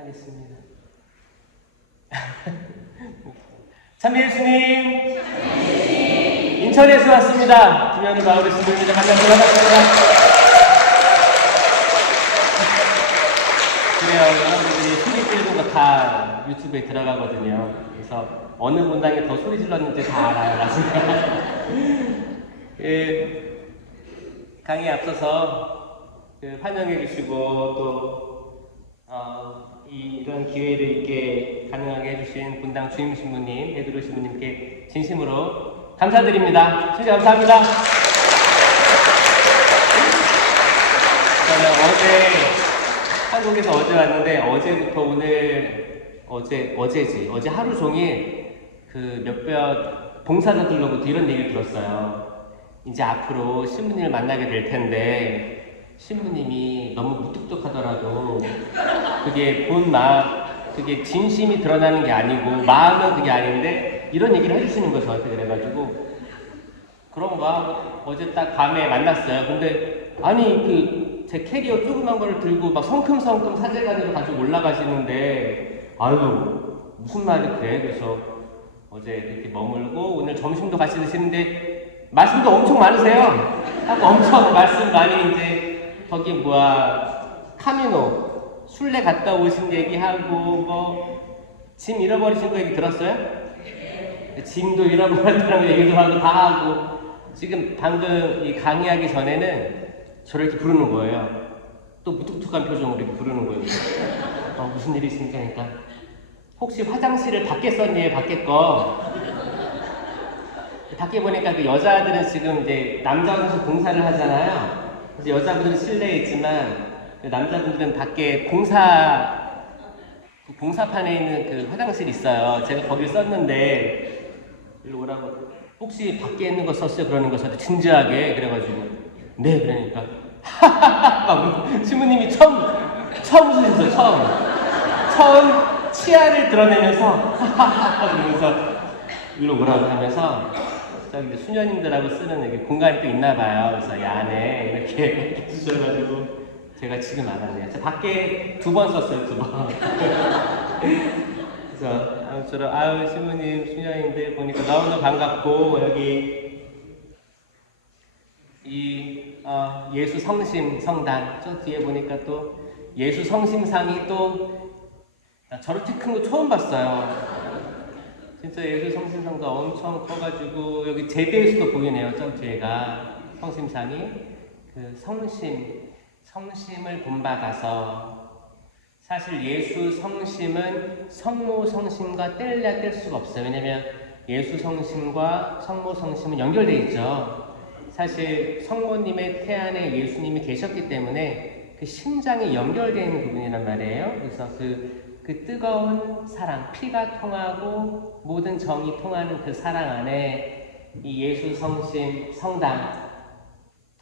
하겠습니다. 참여 예수님, 인천에서 왔습니다. 김현우 마을의 신부입니다. 만나서 반갑습니다. 그래요, 여러분들이 소리 지르는 거 다 유튜브에 들어가거든요. 그래서 어느 문당에 더 소리 질렀는지 다 알아요, 나중에. 강의에 앞서서 환영해 주시고 또 이런 기회를 있게 가능하게 해주신 분당 주임 신부님, 베드로 신부님께 진심으로 감사드립니다. 진짜 감사합니다. 저는 한국에서 어제 왔는데 어제부터 오늘 어제 하루 종일 그 몇몇 봉사자들로부터 이런 얘기를 들었어요. 이제 앞으로 신부님을 만나게 될 텐데 신부님이 너무 무뚝뚝하더라도 그게 그게 진심이 드러나는 게 아니고 마음은 그게 아닌데 이런 얘기를 해주시는 거예요, 저한테. 그래가지고 그런가 하고 어제 딱 밤에 만났어요. 근데 아니 제 캐리어 조그만 거를 들고 막 성큼성큼 사제관으로 가지고 올라가시는데 아유 무슨 말이 그래. 그래서 어제 이렇게 머물고 오늘 점심도 같이 드시는데 말씀도 엄청 많으세요. 엄청 말씀 많이 이제 거기 카미노 순례 갔다 오신 얘기하고 짐 잃어버리신 거 얘기 들었어요? 짐도 잃어버렸다는 얘기도 하고 다 하고 지금 방금 이 강의하기 전에는 저를 이렇게 부르는 거예요. 또 무뚝뚝한 표정으로 이렇게 부르는 거예요. 무슨 일이 있습니까? 그러니까 혹시 화장실을 밖에 썼니? 밖에 거. 밖에 보니까 그 여자들은 지금 이제 남자분들 공사를 하잖아요. 그래서 여자분들은 실내에 있지만 남자분들은 밖에 공사판에 있는 그 화장실이 있어요. 제가 거길 썼는데 일로 오라고 혹시 밖에 있는 거 썼어요? 그러는 거 저한테 진지하게. 그래가지고 네, 그러니까 신부님이 처음 웃으셨어요. 처음 치아를 드러내면서 그러면서 일로 오라고 하면서 저기 수녀님들하고 쓰는 여기 공간이 또 있나 봐요. 그래서 이 안에 이렇게 주셔가지고 제가 지금 알았네요. 저 밖에 2번 썼어요, 2번. 그래서 아무쪼록 신부님, 수녀님들 보니까 너무너무 반갑고 여기 예수 성심 성당 저 뒤에 보니까 또 예수 성심상이 또 저렇게 큰 거 처음 봤어요. 진짜 예수 성심상도 엄청 커가지고 여기 제대에서도 보이네요. 저 뒤에가 성심상이 그 성심을 본받아서 사실 예수 성심은 성모 성심과 뗄래야 뗄 수가 없어요. 왜냐면 예수 성심과 성모 성심은 연결되어 있죠. 사실 성모님의 태안에 예수님이 계셨기 때문에 그 심장이 연결되어 있는 부분이란 말이에요. 그래서 그 뜨거운 사랑, 피가 통하고 모든 정이 통하는 그 사랑 안에 이 예수 성심 성당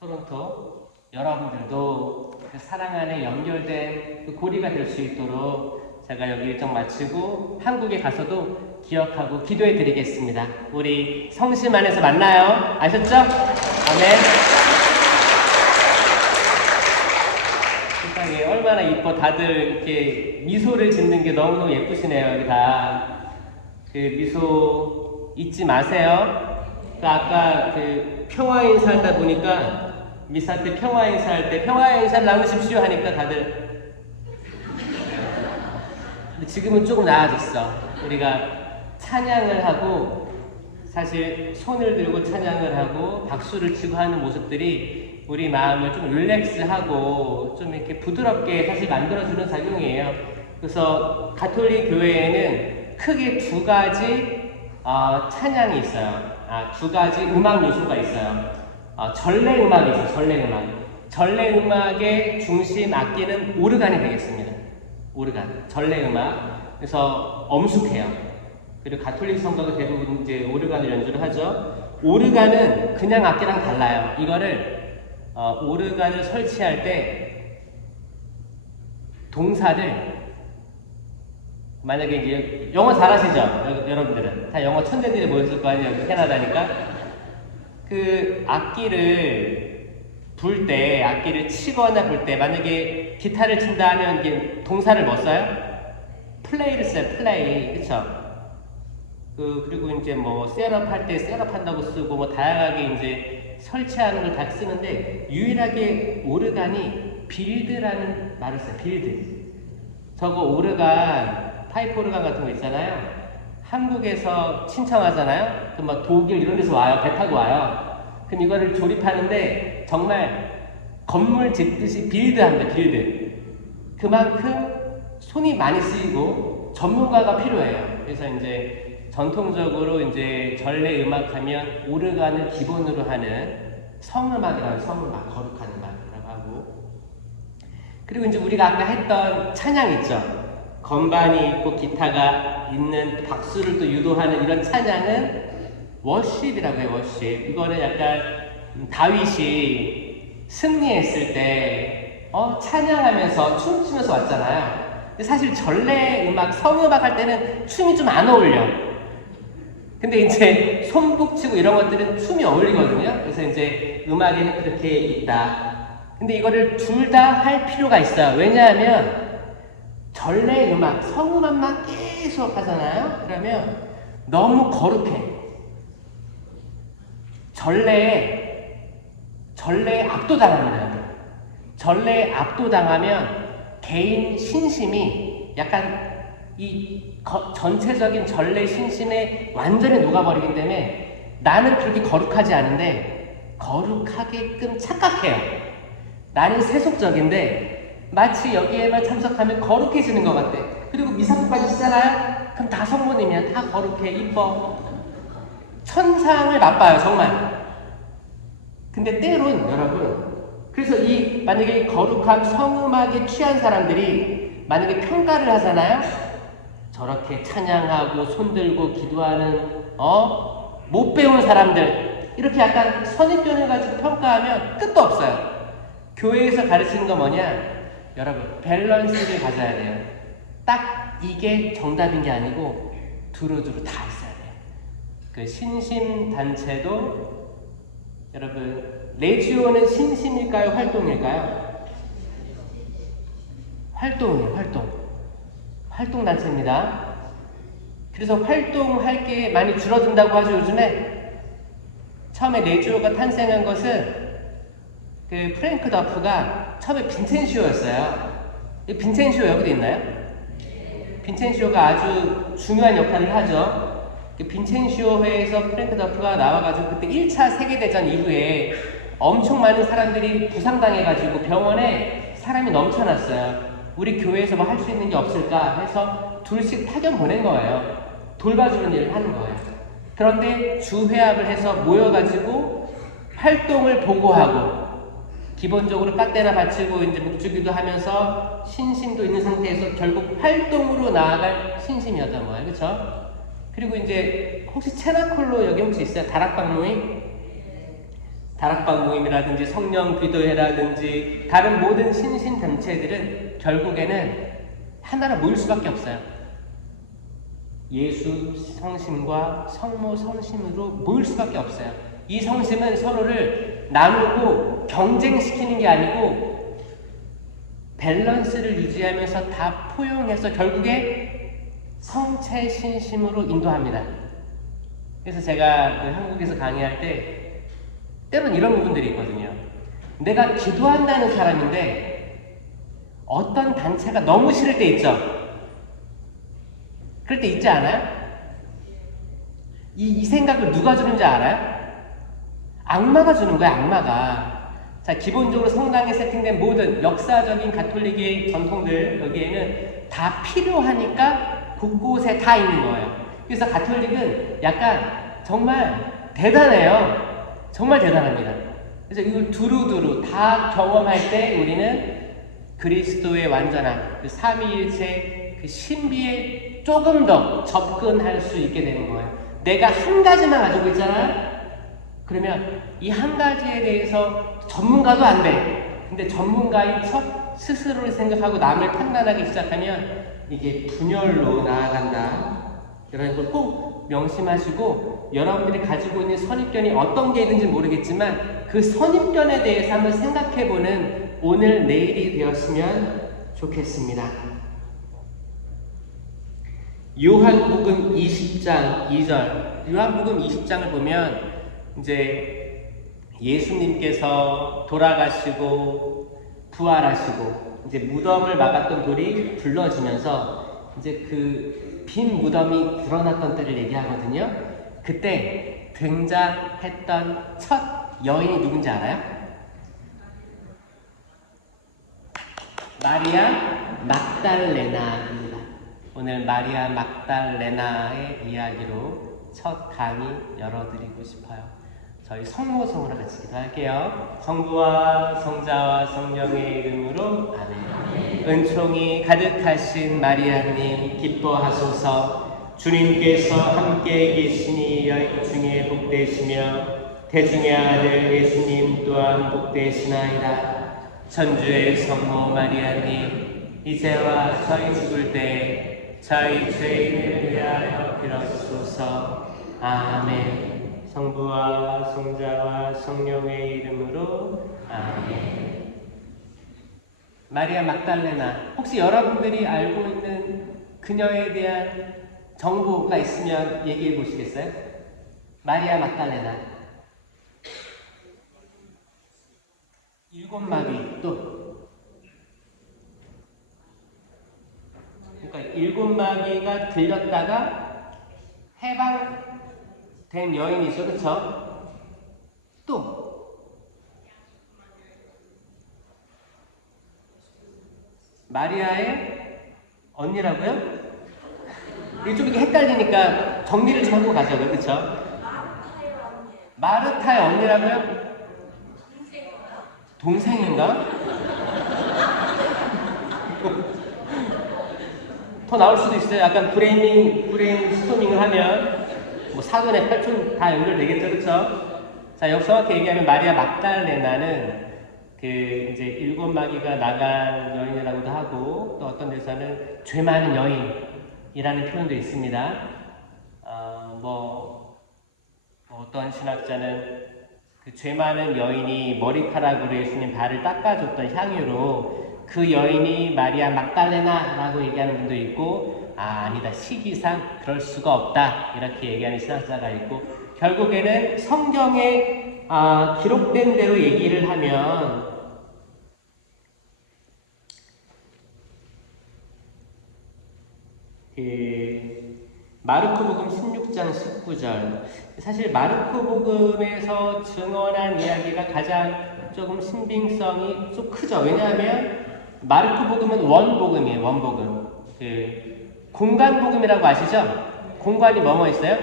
토론토 여러분들도 그 사랑 안에 연결된 그 고리가 될 수 있도록 제가 여기 일정 마치고 한국에 가서도 기억하고 기도해 드리겠습니다. 우리 성심 안에서 만나요. 아셨죠? 아멘. 세상에 얼마나 이뻐. 다들 이렇게 미소를 짓는 게 너무너무 예쁘시네요. 여기 다 그 미소 잊지 마세요. 아까 평화 인사하다 보니까 미사 때 평화 인사할 때 평화 인사를 나누십시오 하니까 다들 근데 지금은 조금 나아졌어. 우리가 찬양을 하고 사실 손을 들고 찬양을 하고 박수를 치고 하는 모습들이 우리 마음을 좀 릴렉스하고 좀 이렇게 부드럽게 사실 만들어주는 작용이에요. 그래서 가톨릭 교회에는 크게 2가지 찬양이 있어요. 2가지 음악 요소가 있어요. 전래 음악이 있어요. 전래 음악. 전래 음악의 중심 악기는 오르간이 되겠습니다. 오르간, 전래 음악. 그래서 엄숙해요. 그리고 가톨릭 성가가 대부분 이제 오르간을 연주를 하죠. 오르간은 그냥 악기랑 달라요. 이거를 오르간을 설치할 때 동사를 만약에 이제 영어 잘하시죠? 여러분들은 다 영어 천재들이 모였을 거 아니에요. 캐나다니까. 그 악기를 불 때, 악기를 치거나 불 때 만약에 기타를 친다 하면 이게 동사를 뭐 써요? 플레이를 써요. 플레이. 그쵸? 그리고 이제 뭐 셋업 할 때 셋업 한다고 쓰고 뭐 다양하게 이제 설치하는 걸 다 쓰는데 유일하게 오르간이 빌드라는 말을 써요. 빌드. 저거 오르간, 파이프 오르간 같은 거 있잖아요. 한국에서 신청하잖아요. 그럼 막 독일 이런 데서 와요. 배 타고 와요. 그럼 이거를 조립하는데 정말 건물 짓듯이 빌드합니다. 빌드. 그만큼 손이 많이 쓰이고 전문가가 필요해요. 그래서 이제 전통적으로 이제 전래 음악하면 오르간을 기본으로 하는 성음악이라는 성음악, 거룩한 음악이라고 하고, 그리고 이제 우리가 아까 했던 찬양 있죠. 건반이 있고 기타가 있는 박수를 또 유도하는 이런 찬양은 워십이라고 해요. 워십. 이거는 약간 다윗이 승리했을 때 찬양하면서 춤추면서 왔잖아요. 근데 사실 전래 음악, 성음악 할 때는 춤이 좀 안 어울려. 근데 이제 손북치고 이런 것들은 춤이 어울리거든요. 그래서 이제 음악에는 그렇게 있다. 근데 이거를 둘 다 할 필요가 있어요. 왜냐하면 전래 음악, 성음악만 계속 하잖아요. 그러면 너무 거룩해. 전래에 압도당합니다. 전래에 압도당하면 개인 신심이 약간 전체적인 전래 신심에 완전히 녹아버리기 때문에 나는 그렇게 거룩하지 않은데 거룩하게끔 착각해요. 나는 세속적인데 마치 여기에만 참석하면 거룩해지는 것 같아. 그리고 미사부까지 쓰잖아요? 그럼 다 성모님이야. 다 거룩해, 이뻐. 천상을 맛봐요, 정말. 근데 때론 여러분, 그래서 만약에 거룩한 성음악에 취한 사람들이 만약에 평가를 하잖아요? 저렇게 찬양하고 손들고 기도하는 못 배운 사람들, 이렇게 약간 선입견을 가지고 평가하면 끝도 없어요. 교회에서 가르치는 거 뭐냐? 여러분, 밸런스를 가져야 돼요. 딱 이게 정답인 게 아니고 두루두루 다 있어야 돼요. 그 신심단체도 여러분, 레지오는 신심일까요? 활동일까요? 활동이에요. 활동단체입니다. 그래서 활동할 게 많이 줄어든다고 하죠, 요즘에. 처음에 레지오가 탄생한 것은 그 프랭크 더프가 처음에 빈첸시오였어요. 빈첸시오 여기도 있나요? 빈첸시오가 아주 중요한 역할을 하죠. 그 빈첸시오 회에서 프랭크 더프가 나와가지고 그때 1차 세계대전 이후에 엄청 많은 사람들이 부상당해가지고 병원에 사람이 넘쳐났어요. 우리 교회에서 뭐 할 수 있는 게 없을까 해서 둘씩 파견 보낸 거예요. 돌봐주는 일을 하는 거예요. 그런데 주회합을 해서 모여가지고 활동을 보고하고 기본적으로 빠떼나 바치고 이제 묵주기도 하면서 신심도 있는 상태에서 결국 활동으로 나아갈 신심이었던 거예요. 그렇죠? 그리고 이제 혹시 체나콜로 여기 혹시 있어요? 다락방 모임? 다락방 모임이라든지 성령 기도회라든지 다른 모든 신심 단체들은 결국에는 하나로 모일 수밖에 없어요. 예수 성심과 성모 성심으로 모일 수밖에 없어요. 이 성심은 서로를 나누고 경쟁시키는 게 아니고 밸런스를 유지하면서 다 포용해서 결국에 성체 신심으로 인도합니다. 그래서 제가 한국에서 강의할 때 때론 이런 부분들이 있거든요. 내가 기도한다는 사람인데 어떤 단체가 너무 싫을 때 있죠. 그럴 때 있지 않아요? 이 생각을 누가 주는지 알아요? 악마가 주는 거야, 악마가. 자, 기본적으로 성당에 세팅된 모든 역사적인 가톨릭의 전통들 여기에는 다 필요하니까 곳곳에 다 있는 거예요. 그래서 가톨릭은 약간 정말 대단해요. 정말 대단합니다. 그래서 이걸 두루두루 다 경험할 때 우리는 그리스도의 완전한 그 삼위일체 그 신비에 조금 더 접근할 수 있게 되는 거예요. 내가 한 가지만 가지고 있잖아요. 그러면 이 한 가지에 대해서 전문가도 안 돼. 근데 전문가인 척 스스로를 생각하고 남을 판단하기 시작하면 이게 분열로 나아간다. 이런 걸 꼭 명심하시고 여러분들이 가지고 있는 선입견이 어떤 게 있는지 모르겠지만 그 선입견에 대해서 한번 생각해보는 오늘 내일이 되었으면 좋겠습니다. 요한복음 20장 2절. 요한복음 20장을 보면 이제 예수님께서 돌아가시고 부활하시고 이제 무덤을 막았던 돌이 굴러지면서 이제 그 빈 무덤이 드러났던 때를 얘기하거든요. 그때 등장했던 첫 여인이 누군지 알아요? 마리아 막달레나입니다. 오늘 마리아 막달레나의 이야기로 첫 강의 열어드리고 싶어요. 저희 성모성으로 같이 기도할게요. 성부와 성자와 성령의 이름으로 아멘. 은총이 가득하신 마리아님 기뻐하소서. 주님께서 함께 계시니 여인 중에 복되시며 태중의 아들 예수님 또한 복되시나이다. 천주의 성모 마리아님 이제와 저희 죽을 때 저희 죄인을 위하여 빌어주소서. 아멘. 성부와 성자와 성령의 이름으로 아멘. 마리아 막달레나, 혹시 여러분들이 알고 있는 그녀에 대한 정보가 있으면 얘기해 보시겠어요? 마리아 막달레나. 일곱 마귀 또. 그러니까 일곱 마귀가 들렸다가 해방된 여인이죠, 그렇죠? 또 마리아의 언니라고요? 이게 좀 이렇게 헷갈리니까 정리를 좀 하고 가자고요, 그렇죠? 마르타의 언니라고요? 동생인가? 더 나올 수도 있어요. 약간 브레인스토밍을 하면 뭐 사돈의 팔촌 다 연결되겠죠, 그렇죠? 자, 여기 정확히 얘기하면 마리아 막달레나는 그 이제 일곱 마귀가 나간 여인이라고도 하고 또 어떤 데서는 죄 많은 여인이라는 표현도 있습니다. 어떤 신학자는 그 죄 많은 여인이 머리카락으로 예수님 발을 닦아줬던 향유로 그 여인이 마리아 막달레나라고 얘기하는 분도 있고, 아니다, 시기상 그럴 수가 없다 이렇게 얘기하는 신학자가 있고, 결국에는 성경에 기록된 대로 얘기를 하면 마르코복음 16장 19절, 사실 마르코복음에서 증언한 이야기가 가장 조금 신빙성이 좀 크죠. 왜냐하면 마르코복음은 원복음이에요. 원복음. 공간복음이라고 아시죠? 공간이 뭐뭐 있어요?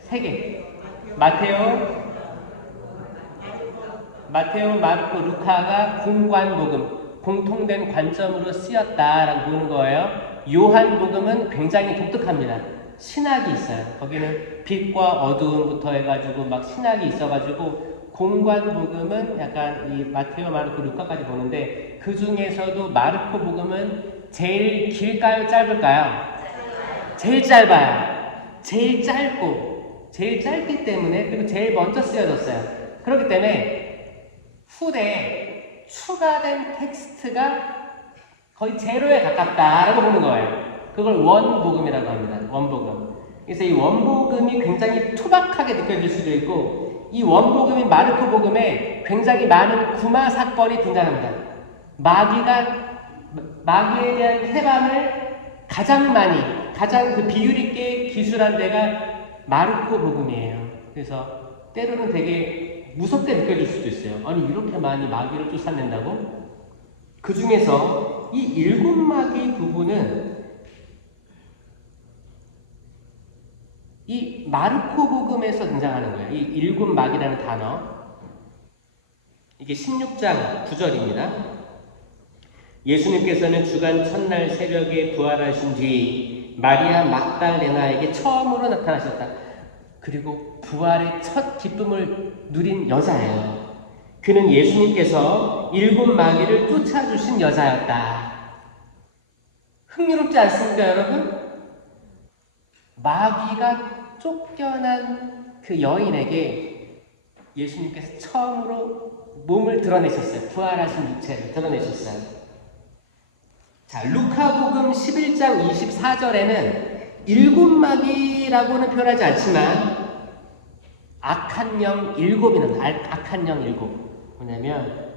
세 개. 마테오, 마르코, 루카가 공간복음, 공통된 관점으로 쓰였다라고 보는 거예요. 요한복음은 굉장히 독특합니다. 신학이 있어요. 거기는 빛과 어두움부터 해가지고 막 신학이 있어가지고, 공관복음은 약간 이 마테오, 마르코, 루카까지 보는데 그 중에서도 마르코 복음은 제일 길까요, 짧을까요? 제일 짧아요. 제일 짧고 제일 짧기 때문에, 그리고 제일 먼저 쓰여졌어요. 그렇기 때문에 후대에 추가된 텍스트가 거의 제로에 가깝다라고 보는 거예요. 그걸 원복음이라고 합니다. 원복음. 그래서 이 원복음이 굉장히 투박하게 느껴질 수도 있고, 이 원복음인 마르코 복음에 굉장히 많은 구마 사건이 등장합니다. 마귀에 대한 해방을 가장 그 비율 있게 기술한 데가 마르코 복음이에요. 그래서 때로는 되게 무섭게 느껴질 수도 있어요. 아니, 이렇게 많이 마귀를 쫓아낸다고? 그 중에서 이 일곱 마귀 부분은 이 마르코 복음에서 등장하는 거예요. 이 일곱 마귀라는 단어. 이게 16장 9절입니다. 예수님께서는 주간 첫날 새벽에 부활하신 뒤 마리아 막달레나에게 처음으로 나타나셨다. 그리고 부활의 첫 기쁨을 누린 여자예요. 그는 예수님께서 일곱 마귀를 쫓아주신 여자였다. 흥미롭지 않습니까, 여러분? 마귀가 쫓겨난 그 여인에게 예수님께서 처음으로 몸을 드러내셨어요. 부활하신 육체를 드러내셨어요. 자, 루카복음 11장 24절에는 일곱 마귀라고는 표현하지 않지만 악한 영 일곱이 나옵니다. 악한 영 일곱. 뭐냐면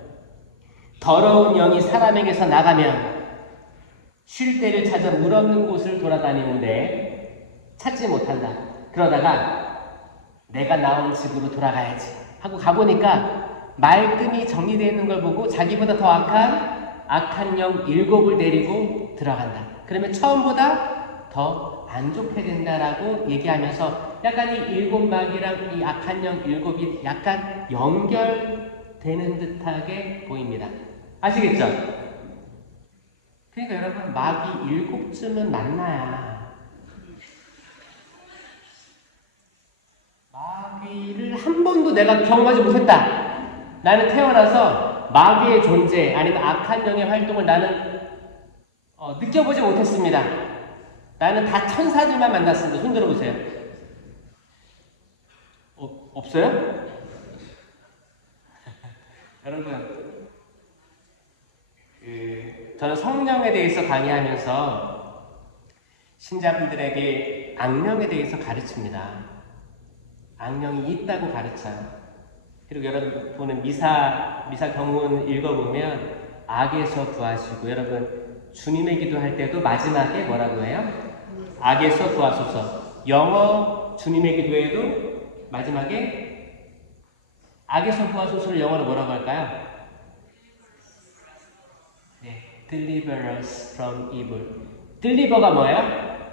더러운 영이 사람에게서 나가면 쉴 때를 찾아 물 없는 곳을 돌아다니는데 찾지 못한다. 그러다가 내가 나온 집으로 돌아가야지 하고 가보니까 말끔히 정리되어 있는 걸 보고 자기보다 더 악한 영 일곱을 데리고 들어간다. 그러면 처음보다 더 안 좋게 된다라고 얘기하면서 약간 이 일곱 마귀랑 이 악한 영 일곱이 약간 연결되는 듯하게 보입니다. 아시겠죠? 그러니까 여러분 마귀 일곱쯤은 만나야 마귀를 한 번도 내가 경험하지 못했다. 나는 태어나서 마귀의 존재 아니면 악한 영의 활동을 나는 느껴보지 못했습니다. 나는 다 천사들만 만났습니다. 손 들어보세요. 없어요? 여러분, 저는 성령에 대해서 강의하면서 신자분들에게 악령에 대해서 가르칩니다. 악령이 있다고 가르쳐요. 그리고 여러분은 미사 경문 읽어보면 악에서 구하시고, 여러분 주님의 기도할 때도 마지막에 뭐라고 해요? 악에서 구하소서. 영어 주님의 기도에도 마지막에 악에서 구하소서를 영어로 뭐라고 할까요? 네, deliver us from evil. deliver가 뭐예요?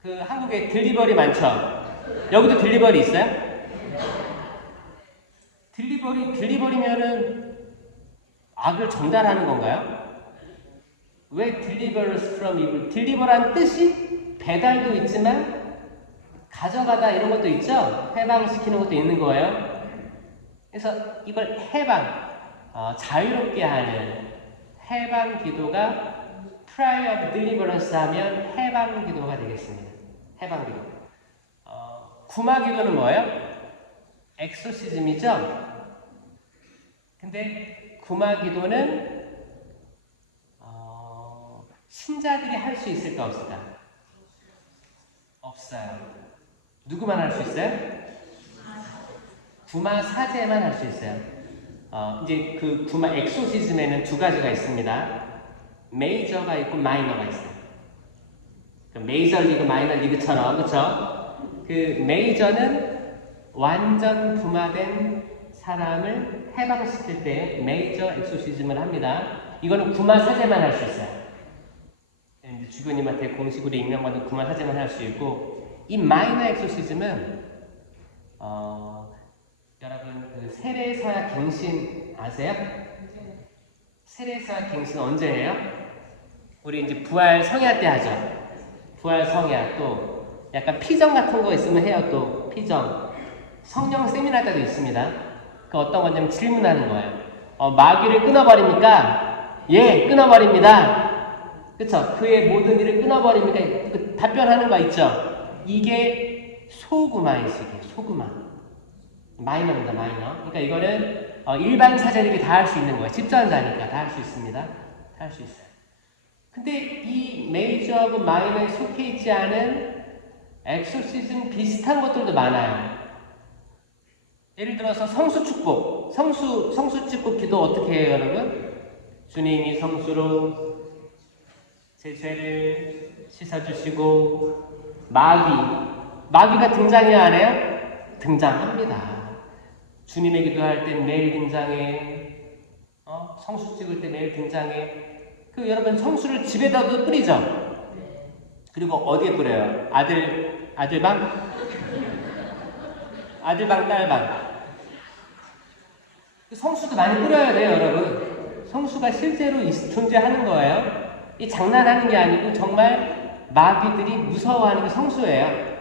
그 한국에 딜리버리 많죠? 여기도 딜리버리 있어요? 딜리버리면은 악을 전달하는 건가요? 왜 deliver us from evil? 딜리버란 뜻이 배달도 있지만 가져가다 이런 것도 있죠? 해방시키는 것도 있는 거예요. 그래서 이걸 자유롭게 하는 해방 기도가 prayer of deliverance 하면 해방 기도가 되겠습니다. 해방 기도. 구마 기도는 뭐예요? 엑소시즘이죠? 근데 구마 기도는 신자들이 할 수 있을까 없을까? 없어요. 누구만 할 수 있어요? 구마 사제만 할 수 있어요. 이제 그 구마 엑소시즘에는 두 가지가 있습니다. 메이저가 있고 마이너가 있어요. 메이저 리그, 마이너 리그처럼, 그렇죠? 그 메이저는 완전 구마된 사람을 해방시킬 때 메이저 엑소시즘을 합니다. 이거는 구마 사제만 할 수 있어요. 이제 주교님한테 공식으로 임명받은 구마 사제만 할 수 있고, 이 마이너 엑소시즘은 여러분 그 세례서약 갱신 아세요? 세례서약 갱신 언제 해요? 우리 이제 부활 성야 때 하죠. 부활 성야, 또 약간 피정 같은 거 있으면 해요. 또 피정 성령 세미나 때도 있습니다. 그 어떤 거냐면 질문하는 거예요. 마귀를 끊어버립니까? 예, 끊어버립니다. 그쵸? 그의 모든 일을 끊어버립니까? 그 답변하는 거 있죠? 이게 소구마이시기예요. 소구마. 마이너입니다. 마이너. 그러니까 이거는 일반 사제들이 다 할 수 있는 거예요. 집전자니까 다 할 수 있습니다. 다 할 수 있어요. 근데 이 메이저하고 마이너에 속해 있지 않은 엑소시즘 비슷한 것들도 많아요. 예를 들어서 성수축복. 성수축복 기도 어떻게 해요, 여러분? 주님이 성수로 제 죄를 씻어주시고, 마귀가 등장해야 안 해요? 등장합니다. 주님의 기도할 때 매일 등장해. 성수 찍을 때 매일 등장해. 그 여러분 성수를 집에다도 뿌리죠? 그리고 어디에 뿌려요? 아들방? 아들방, 딸방. 성수도 많이 뿌려야 돼요, 여러분. 성수가 실제로 존재하는 거예요. 이 장난하는 게 아니고 정말 마귀들이 무서워하는 게 성수예요.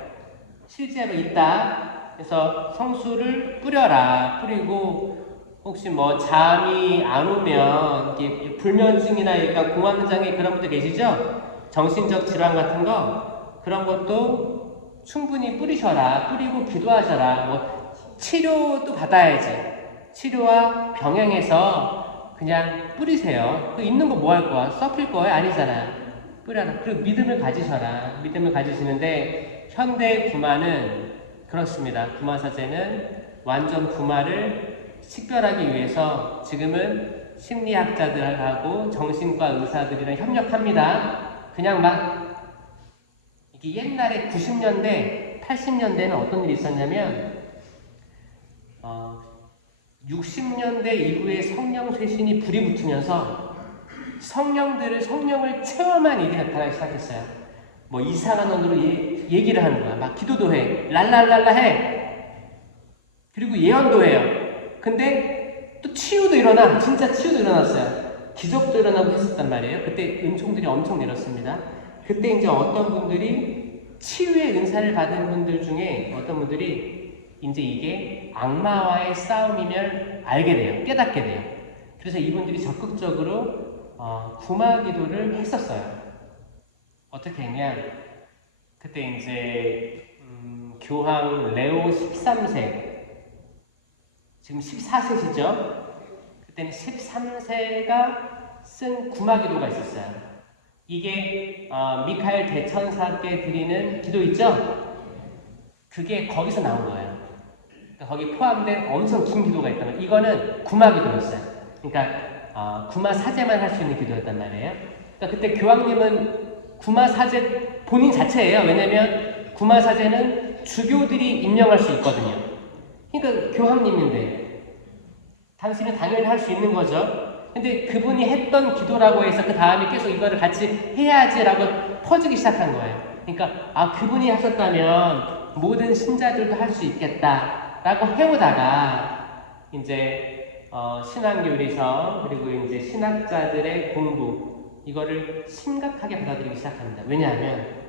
실제로 있다. 그래서 성수를 뿌려라. 뿌리고 혹시 뭐 잠이 안 오면 이게 불면증이나 그러니까 공황장애 그런 분들 계시죠? 정신적 질환 같은 거 그런 것도 충분히 뿌리셔라. 뿌리고 기도하셔라. 뭐 치료도 받아야지. 치료와 병행해서 그냥 뿌리세요. 그 있는 거 뭐 할 거야? 썩힐 거예요? 아니잖아요. 뿌려라. 그리고 믿음을 가지셔라. 믿음을 가지시는데 현대 구마는 그렇습니다. 구마 사제는 완전 구마를 식별하기 위해서 지금은 심리학자들하고 정신과 의사들이랑 협력합니다. 그냥 막 이게 옛날에 90년대, 80년대는 어떤 일이 있었냐면 60년대 이후에 성령 쇄신이 불이 붙으면서 성령을 체험한 일이 나타나기 시작했어요. 뭐 이상한 언어로 얘기를 하는 거야. 막 기도도 해. 랄랄랄라 해. 그리고 예언도 해요. 근데 또 치유도 일어나. 진짜 치유도 일어났어요. 기적도 일어나고 했었단 말이에요. 그때 은총들이 엄청 내렸습니다. 그때 이제 어떤 분들이 치유의 은사를 받은 분들 중에 어떤 분들이 이제 이게 악마와의 싸움이면 알게 돼요. 깨닫게 돼요. 그래서 이분들이 적극적으로 구마 기도를 했었어요. 어떻게 했냐? 그때 이제 교황 레오 13세, 지금 14세시죠? 그때는 13세가 쓴 구마 기도가 있었어요. 이게 미카엘 대천사께 드리는 기도 있죠? 그게 거기서 나온 거예요. 그러니까 거기 포함된 엄청 긴 기도가 있단 말이에요. 이거는 구마 기도였어요. 그러니까 구마 사제만 할 수 있는 기도였단 말이에요. 그러니까 그때 교황님은 구마 사제 본인 자체예요. 왜냐면 구마 사제는 주교들이 임명할 수 있거든요. 그러니까 교황님인데 당신은 당연히 할 수 있는 거죠. 근데 그분이 했던 기도라고 해서 그 다음에 계속 이거를 같이 해야지라고 퍼지기 시작한 거예요. 그러니까 그분이 하셨다면 모든 신자들도 할 수 있겠다라고 해오다가 이제 신앙교리서 그리고 이제 신학자들의 공부 이거를 심각하게 받아들이기 시작합니다. 왜냐하면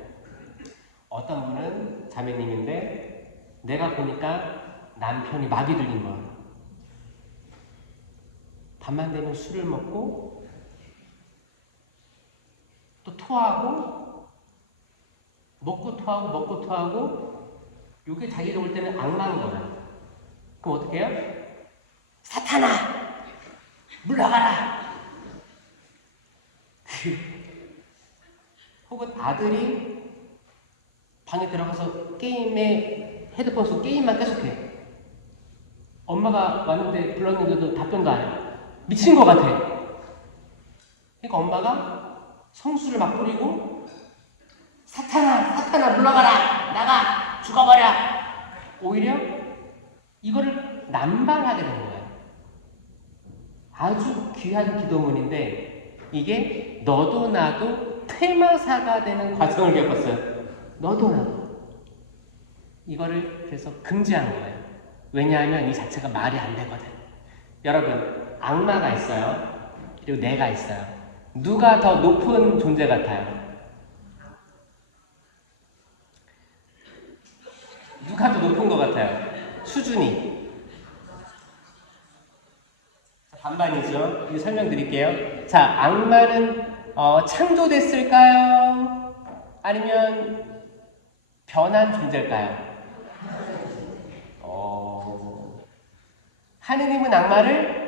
어떤 분은 자매님인데 내가 보니까 남편이 마비 들린 거야. 밤만 되면 술을 먹고 또 토하고 먹고 토하고 요게 자기가 볼 때는 악마인 거야. 그럼 어떻게 해요? 사탄아! 물러가라! 혹은 아들이 방에 들어가서 게임에 헤드폰 쓰고 게임만 계속해. 엄마가 왔는데 불렀는데도 답변도 안 해. 미친 것 같아. 그러니까 엄마가 성수를 막 뿌리고 사탄아 물러가라! 나가! 죽어버려! 오히려 이거를 남발하게 된 거예요. 아주 귀한 기도문인데 이게 너도 나도 퇴마사가 되는 과정을 겪었어요. 너도 나도. 이거를 그래서 금지한 거예요. 왜냐하면 이 자체가 말이 안 되거든. 여러분, 악마가 있어요. 그리고 내가 있어요. 누가 더 높은 존재 같아요? 누가 더 높은 것 같아요? 수준이. 반반이죠. 이제 설명드릴게요. 자, 악마는 창조됐을까요? 아니면 변한 존재일까요? 하느님은 악마를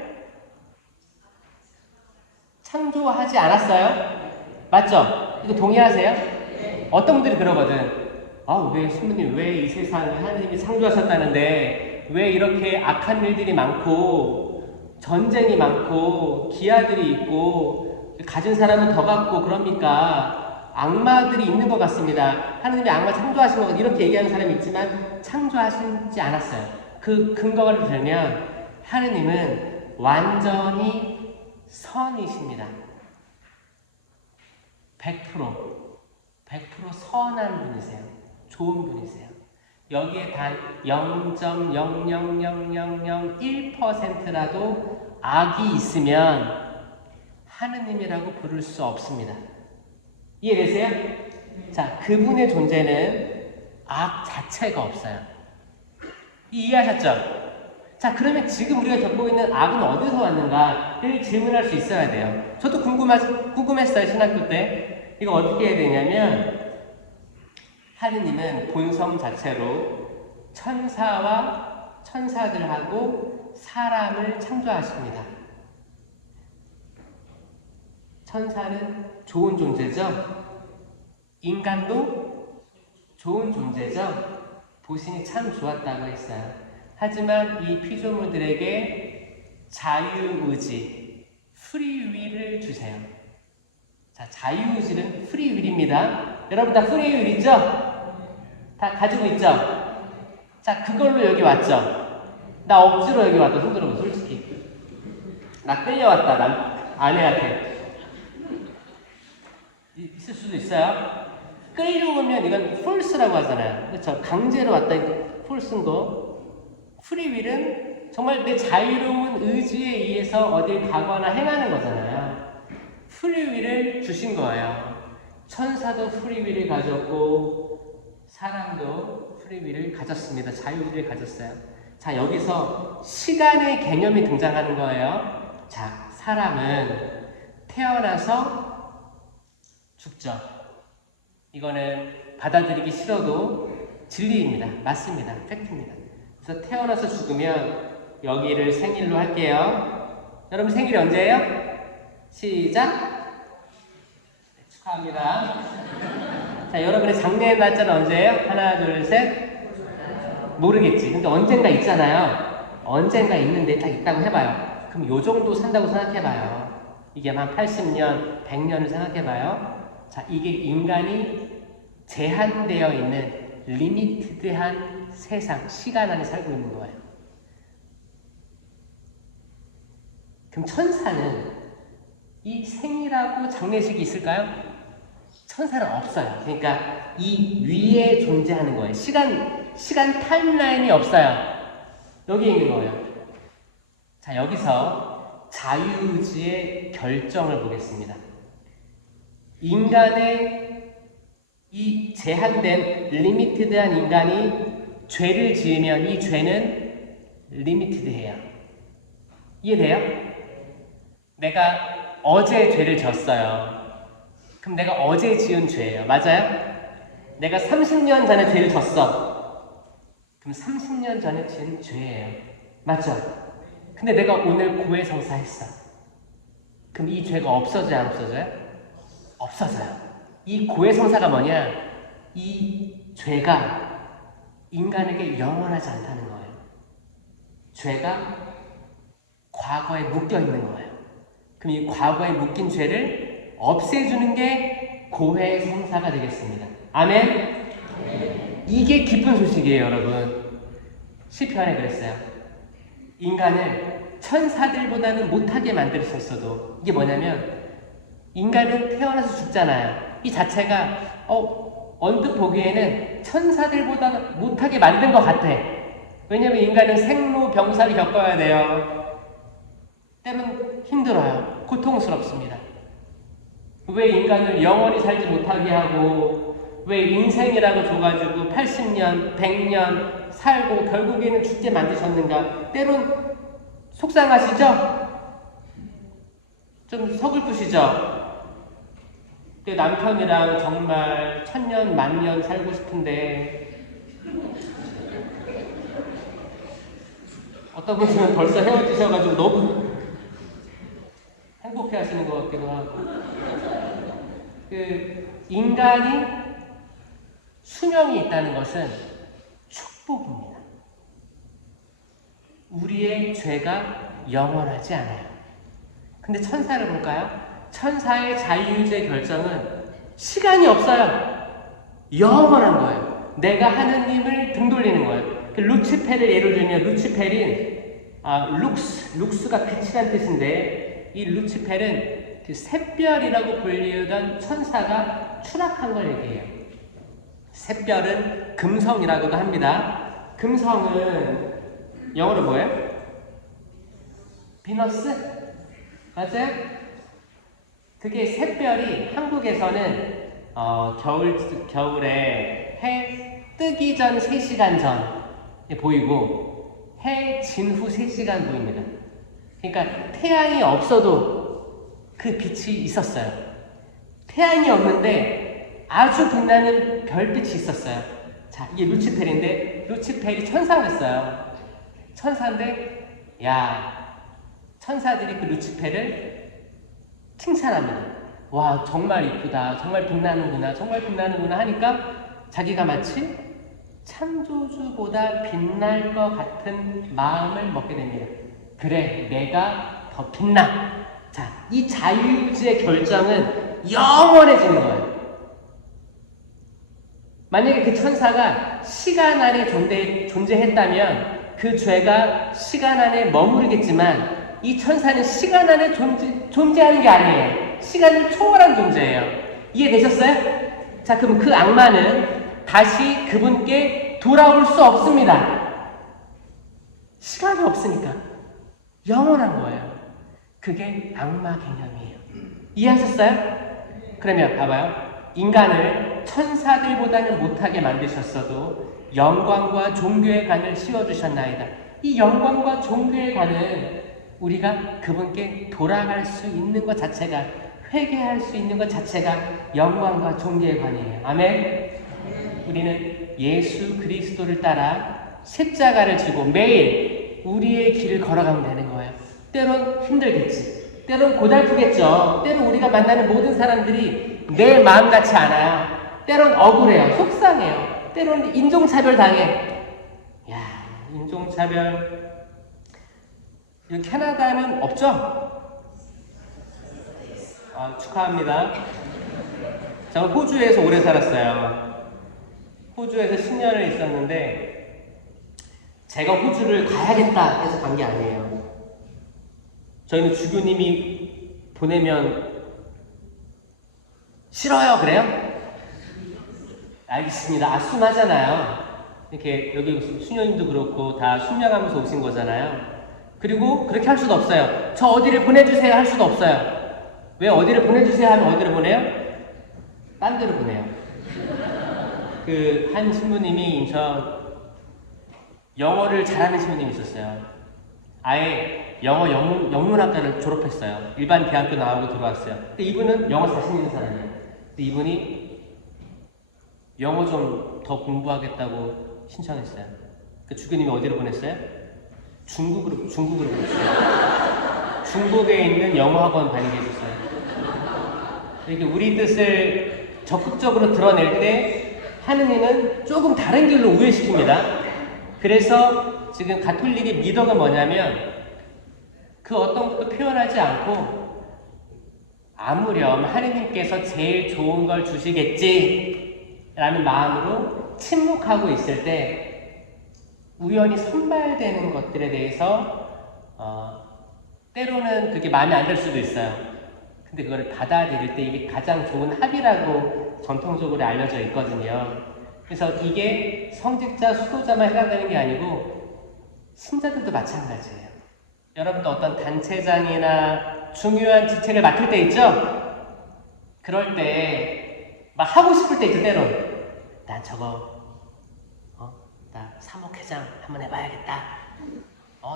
창조하지 않았어요? 맞죠? 이거 동의하세요? 어떤 분들이 그러거든. 왜 신부님 왜 이 세상에 하느님이 창조하셨다는데 왜 이렇게 악한 일들이 많고 전쟁이 많고 기아들이 있고 가진 사람은 더 갖고 그럽니까? 악마들이 있는 것 같습니다. 하느님이 악마 창조하신 것 이렇게 얘기하는 사람이 있지만 창조하시지 않았어요. 그 근거를 들면 하느님은 완전히 선이십니다. 100% 선한 분이세요. 좋은 분이세요. 여기에 단 0.0000001%라도 악이 있으면 하느님이라고 부를 수 없습니다. 이해되세요? 자, 그분의 존재는 악 자체가 없어요. 이해하셨죠? 자, 그러면 지금 우리가 겪고 있는 악은 어디서 왔는가를 질문할 수 있어야 돼요. 저도 궁금했어요, 신학교 때. 이거 어떻게 해야 되냐면 하느님은 본성 자체로 천사와 천사들하고 사람을 창조하십니다. 천사는 좋은 존재죠? 인간도 좋은 존재죠. 보신이 참 좋았다고 했어요. 하지만 이 피조물들에게 자유의지, 프리윌을 주세요. 자, 자유의지는 프리윌입니다. 여러분 다 프리윌 있죠? 다 가지고 있죠? 자, 그걸로 여기 왔죠? 나 억지로 여기 왔다. 손 들어봐, 솔직히. 나 끌려왔다, 난 아내한테. 있을 수도 있어요. 끌려오면 이건 false라고 하잖아요. 그렇죠? 강제로 왔다, false인 거. 프리윌은 정말 내 자유로운 의지에 의해서 어딜 가거나 행하는 거잖아요. 프리윌을 주신 거예요. 천사도 프리윌을 가졌고 사람도 프리윌을 가졌습니다. 자유의지를 가졌어요. 자, 여기서 시간의 개념이 등장하는 거예요. 자, 사람은 태어나서 죽죠. 이거는 받아들이기 싫어도 진리입니다. 맞습니다. 팩트입니다. 그래서 태어나서 죽으면 여기를 생일로 할게요. 여러분 생일이 언제예요? 시작! 네, 축하합니다. 자, 여러분의 장래 날짜는 언제예요? 하나, 둘, 셋. 모르겠지. 근데 언젠가 있잖아요. 언젠가 있는데 딱 있다고 해봐요. 그럼 요 정도 산다고 생각해봐요. 이게 한 80년, 100년을 생각해봐요. 자, 이게 인간이 제한되어 있는 리미티드한 세상, 시간 안에 살고 있는 거예요. 그럼 천사는 이 생일하고 장례식이 있을까요? 천사는 없어요. 그러니까 이 위에 존재하는 거예요. 시간 타임라인이 없어요. 여기 있는 거예요. 자, 여기서 자유의지의 결정을 보겠습니다. 인간의 이 제한된 리미티드한 인간이 죄를 지으면 이 죄는 리미티드해요. 이해돼요? 내가 어제 죄를 졌어요. 그럼 내가 어제 지은 죄예요. 맞아요? 내가 30년 전에 죄를 졌어. 그럼 30년 전에 지은 죄예요. 맞죠? 근데 내가 오늘 고해성사했어. 그럼 이 죄가 없어져요? 안 없어져요? 없어져요. 이 고해성사가 뭐냐? 이 죄가 인간에게 영원하지 않다는 거예요. 죄가 과거에 묶여 있는 거예요. 그럼 이 과거에 묶인 죄를 없애주는 게 고해성사가 되겠습니다. 아멘? 이게 기쁜 소식이에요, 여러분. 시편에 그랬어요. 인간을 천사들보다는 못하게 만들었어도 이게 뭐냐면 인간은 태어나서 죽잖아요. 이 자체가 언뜻 보기에는 천사들보다 못하게 만든 것 같아. 왜냐면 인간은 생로병사를 겪어야 돼요. 때론 힘들어요. 고통스럽습니다. 왜 인간을 영원히 살지 못하게 하고 왜 인생이라고 줘가지고 80년, 100년 살고 결국에는 죽게 만드셨는가? 때론 속상하시죠? 좀 서글프시죠? 내 남편이랑 정말 1000년, 10,000년 살고 싶은데 어떤 분들은 벌써 헤어지셔가지고 너무 행복해 하시는 것 같기도 하고. 인간이 수명이 있다는 것은 축복입니다. 우리의 죄가 영원하지 않아요. 근데 천사를 볼까요? 천사의 자유의지의 결정은 시간이 없어요. 영원한 거예요. 내가 하느님을 등 돌리는 거예요. 루치페를 예를 들면 루치펠이 룩스가 빛이란 뜻인데 이 루치펠은 그 샛별이라고 불리우던 천사가 추락한 걸 얘기해요. 샛별은 금성이라고도 합니다. 금성은 영어로 뭐예요? 비너스? 맞아요? 그게 샛별이 한국에서는 겨울에 해 뜨기 전 3시간 전에 보이고 해 진 후 3시간 보입니다. 그러니까 태양이 없어도 그 빛이 있었어요. 태양이 없는데 아주 빛나는 별빛이 있었어요. 자, 이게 루치펠인데 루치펠이 천사였어요. 천사인데 천사들이 그 루치펠을 칭찬합니다. 와, 정말 이쁘다, 정말 빛나는구나, 정말 빛나는구나 하니까 자기가 마치 창조주보다 빛날 것 같은 마음을 먹게 됩니다. 그래, 내가 더 빛나. 자, 이 자유의지의 결정은 영원해지는 거예요. 만약에 그 천사가 시간 안에 존재했다면 그 죄가 시간 안에 머무르겠지만 이 천사는 시간 안에 존재하는 게 아니에요. 시간을 초월한 존재예요. 이해되셨어요? 자, 그럼 그 악마는 다시 그분께 돌아올 수 없습니다. 시간이 없으니까. 영원한 거예요. 그게 악마 개념이에요. 이해하셨어요? 그러면 봐봐요. 인간을 천사들보다는 못하게 만드셨어도 영광과 종교의 관을 씌워주셨나이다. 이 영광과 종교의 관은 우리가 그분께 돌아갈 수 있는 것 자체가, 회개할 수 있는 것 자체가 영광과 종교의 관이에요. 아멘. 우리는 예수 그리스도를 따라 십자가를 지고 매일 우리의 길을 걸어가면 되는 거예요. 때론 힘들겠지. 때론 고달프겠죠. 때론 우리가 만나는 모든 사람들이 내 마음 같지 않아요. 때론 억울해요. 속상해요. 때론 인종차별 당해. 야, 인종차별. 캐나다는 없죠? 아, 축하합니다. 저는 호주에서 오래 살았어요. 호주에서 10년을 있었는데 제가 호주를 가야겠다 해서 간 게 아니에요. 저희는 주교님이 보내면 싫어요 그래요? 알겠습니다. 아, 순하잖아요. 이렇게 여기 수녀님도 그렇고 다 순명하면서 오신 거잖아요. 그리고 그렇게 할 수도 없어요. 저 어디를 보내주세요 할 수도 없어요. 왜 어디를 보내주세요 하면 어디를 보내요? 딴 데로 보내요. 그 한 신부님이 인천 영어를 잘하는 신부님이 있었어요. 아예 영어 영문학과를 졸업했어요. 일반 대학교 나오고 들어왔어요. 근데 이분은 영어 자신 있는 사람이에요. 근데 이분이 영어 좀 더 공부하겠다고 신청했어요. 그 주교님이 어디로 보냈어요? 중국으로 보냈어요. 중국에 있는 영어 학원 다니게 해줬어요. 이렇게 우리 뜻을 적극적으로 드러낼 때 하느님은 조금 다른 길로 우회시킵니다. 그래서 지금 가톨릭의 미덕은 뭐냐면 그 어떤 것도 표현하지 않고 아무렴 하느님께서 제일 좋은 걸 주시겠지 라는 마음으로 침묵하고 있을 때 우연히 선발되는 것들에 대해서 때로는 그게 마음에 안 들 수도 있어요. 근데 그걸 받아들일 때 이게 가장 좋은 합의라고 전통적으로 알려져 있거든요. 그래서 이게 성직자, 수도자만 해당되는 게 아니고 신자들도 마찬가지예요. 여러분도 어떤 단체장이나 중요한 직책을 맡을 때 있죠? 그럴 때 막 하고 싶을 때 있죠, 때론. 난 저거 나 사목회장 한번 해봐야겠다.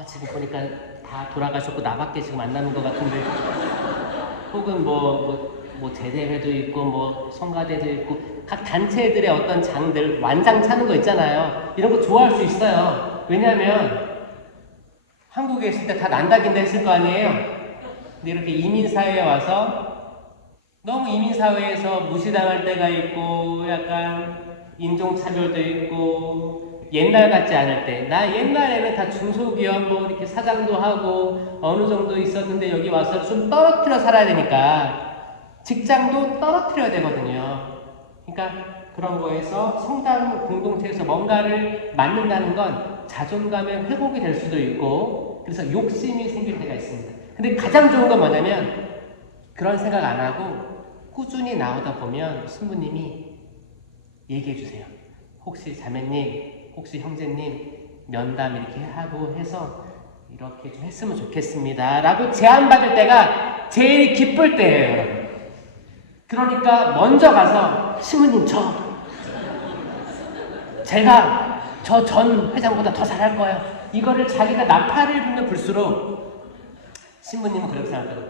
지금 보니까 다 돌아가셨고 나밖에 지금 안 남은 것 같은데. 혹은 뭐 제대회도 있고 뭐 성가대도 있고 각 단체들의 어떤 장들 완장 차는 거 있잖아요. 이런 거 좋아할 수 있어요. 왜냐하면 한국에 있을 때 다 난다긴다 했을 거 아니에요. 근데 이렇게 이민사회에 와서 너무 이민사회에서 무시당할 때가 있고 약간 인종차별도 있고 옛날 같지 않을 때, 나 옛날에는 다 중소기업 뭐 이렇게 사장도 하고 어느 정도 있었는데 여기 와서 좀 떨어뜨려 살아야 되니까 직장도 떨어뜨려야 되거든요. 그러니까 그런 거에서 성당 공동체에서 뭔가를 맡는다는 건 자존감의 회복이 될 수도 있고 그래서 욕심이 생길 때가 있습니다. 근데 가장 좋은 건 뭐냐면 그런 생각 안 하고 꾸준히 나오다 보면 신부님이 얘기해 주세요. 혹시 자매님, 혹시 형제님 면담 이렇게 하고 해서 이렇게 좀 했으면 좋겠습니다 라고 제안받을 때가 제일 기쁠 때예요, 여러분. 그러니까 먼저 가서 신부님 제가 저 전 회장보다 더 잘할 거예요. 이거를 자기가 나팔을 불면 불수록 신부님은 그렇게 생각하고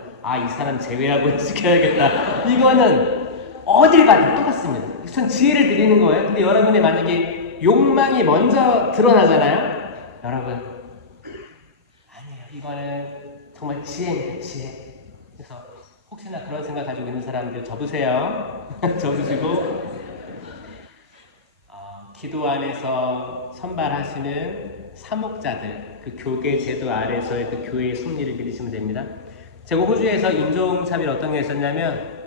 이 사람 제외하고 지켜야겠다. 이거는 어딜 가든 똑같습니다. 전 지혜를 드리는 거예요. 근데 여러분의 만약에 욕망이 먼저 드러나잖아요. 여러분 아니에요. 이거는 정말 지혜입니다. 지혜. 그래서 혹시나 그런 생각 가지고 있는 사람들 접으세요. 접으시고 기도 안에서 선발하시는 사목자들, 그 교계 제도 아래서의 그 교회의 섭리를 믿으시면 됩니다. 제가 호주에서 인종차별 어떤 게 있었냐면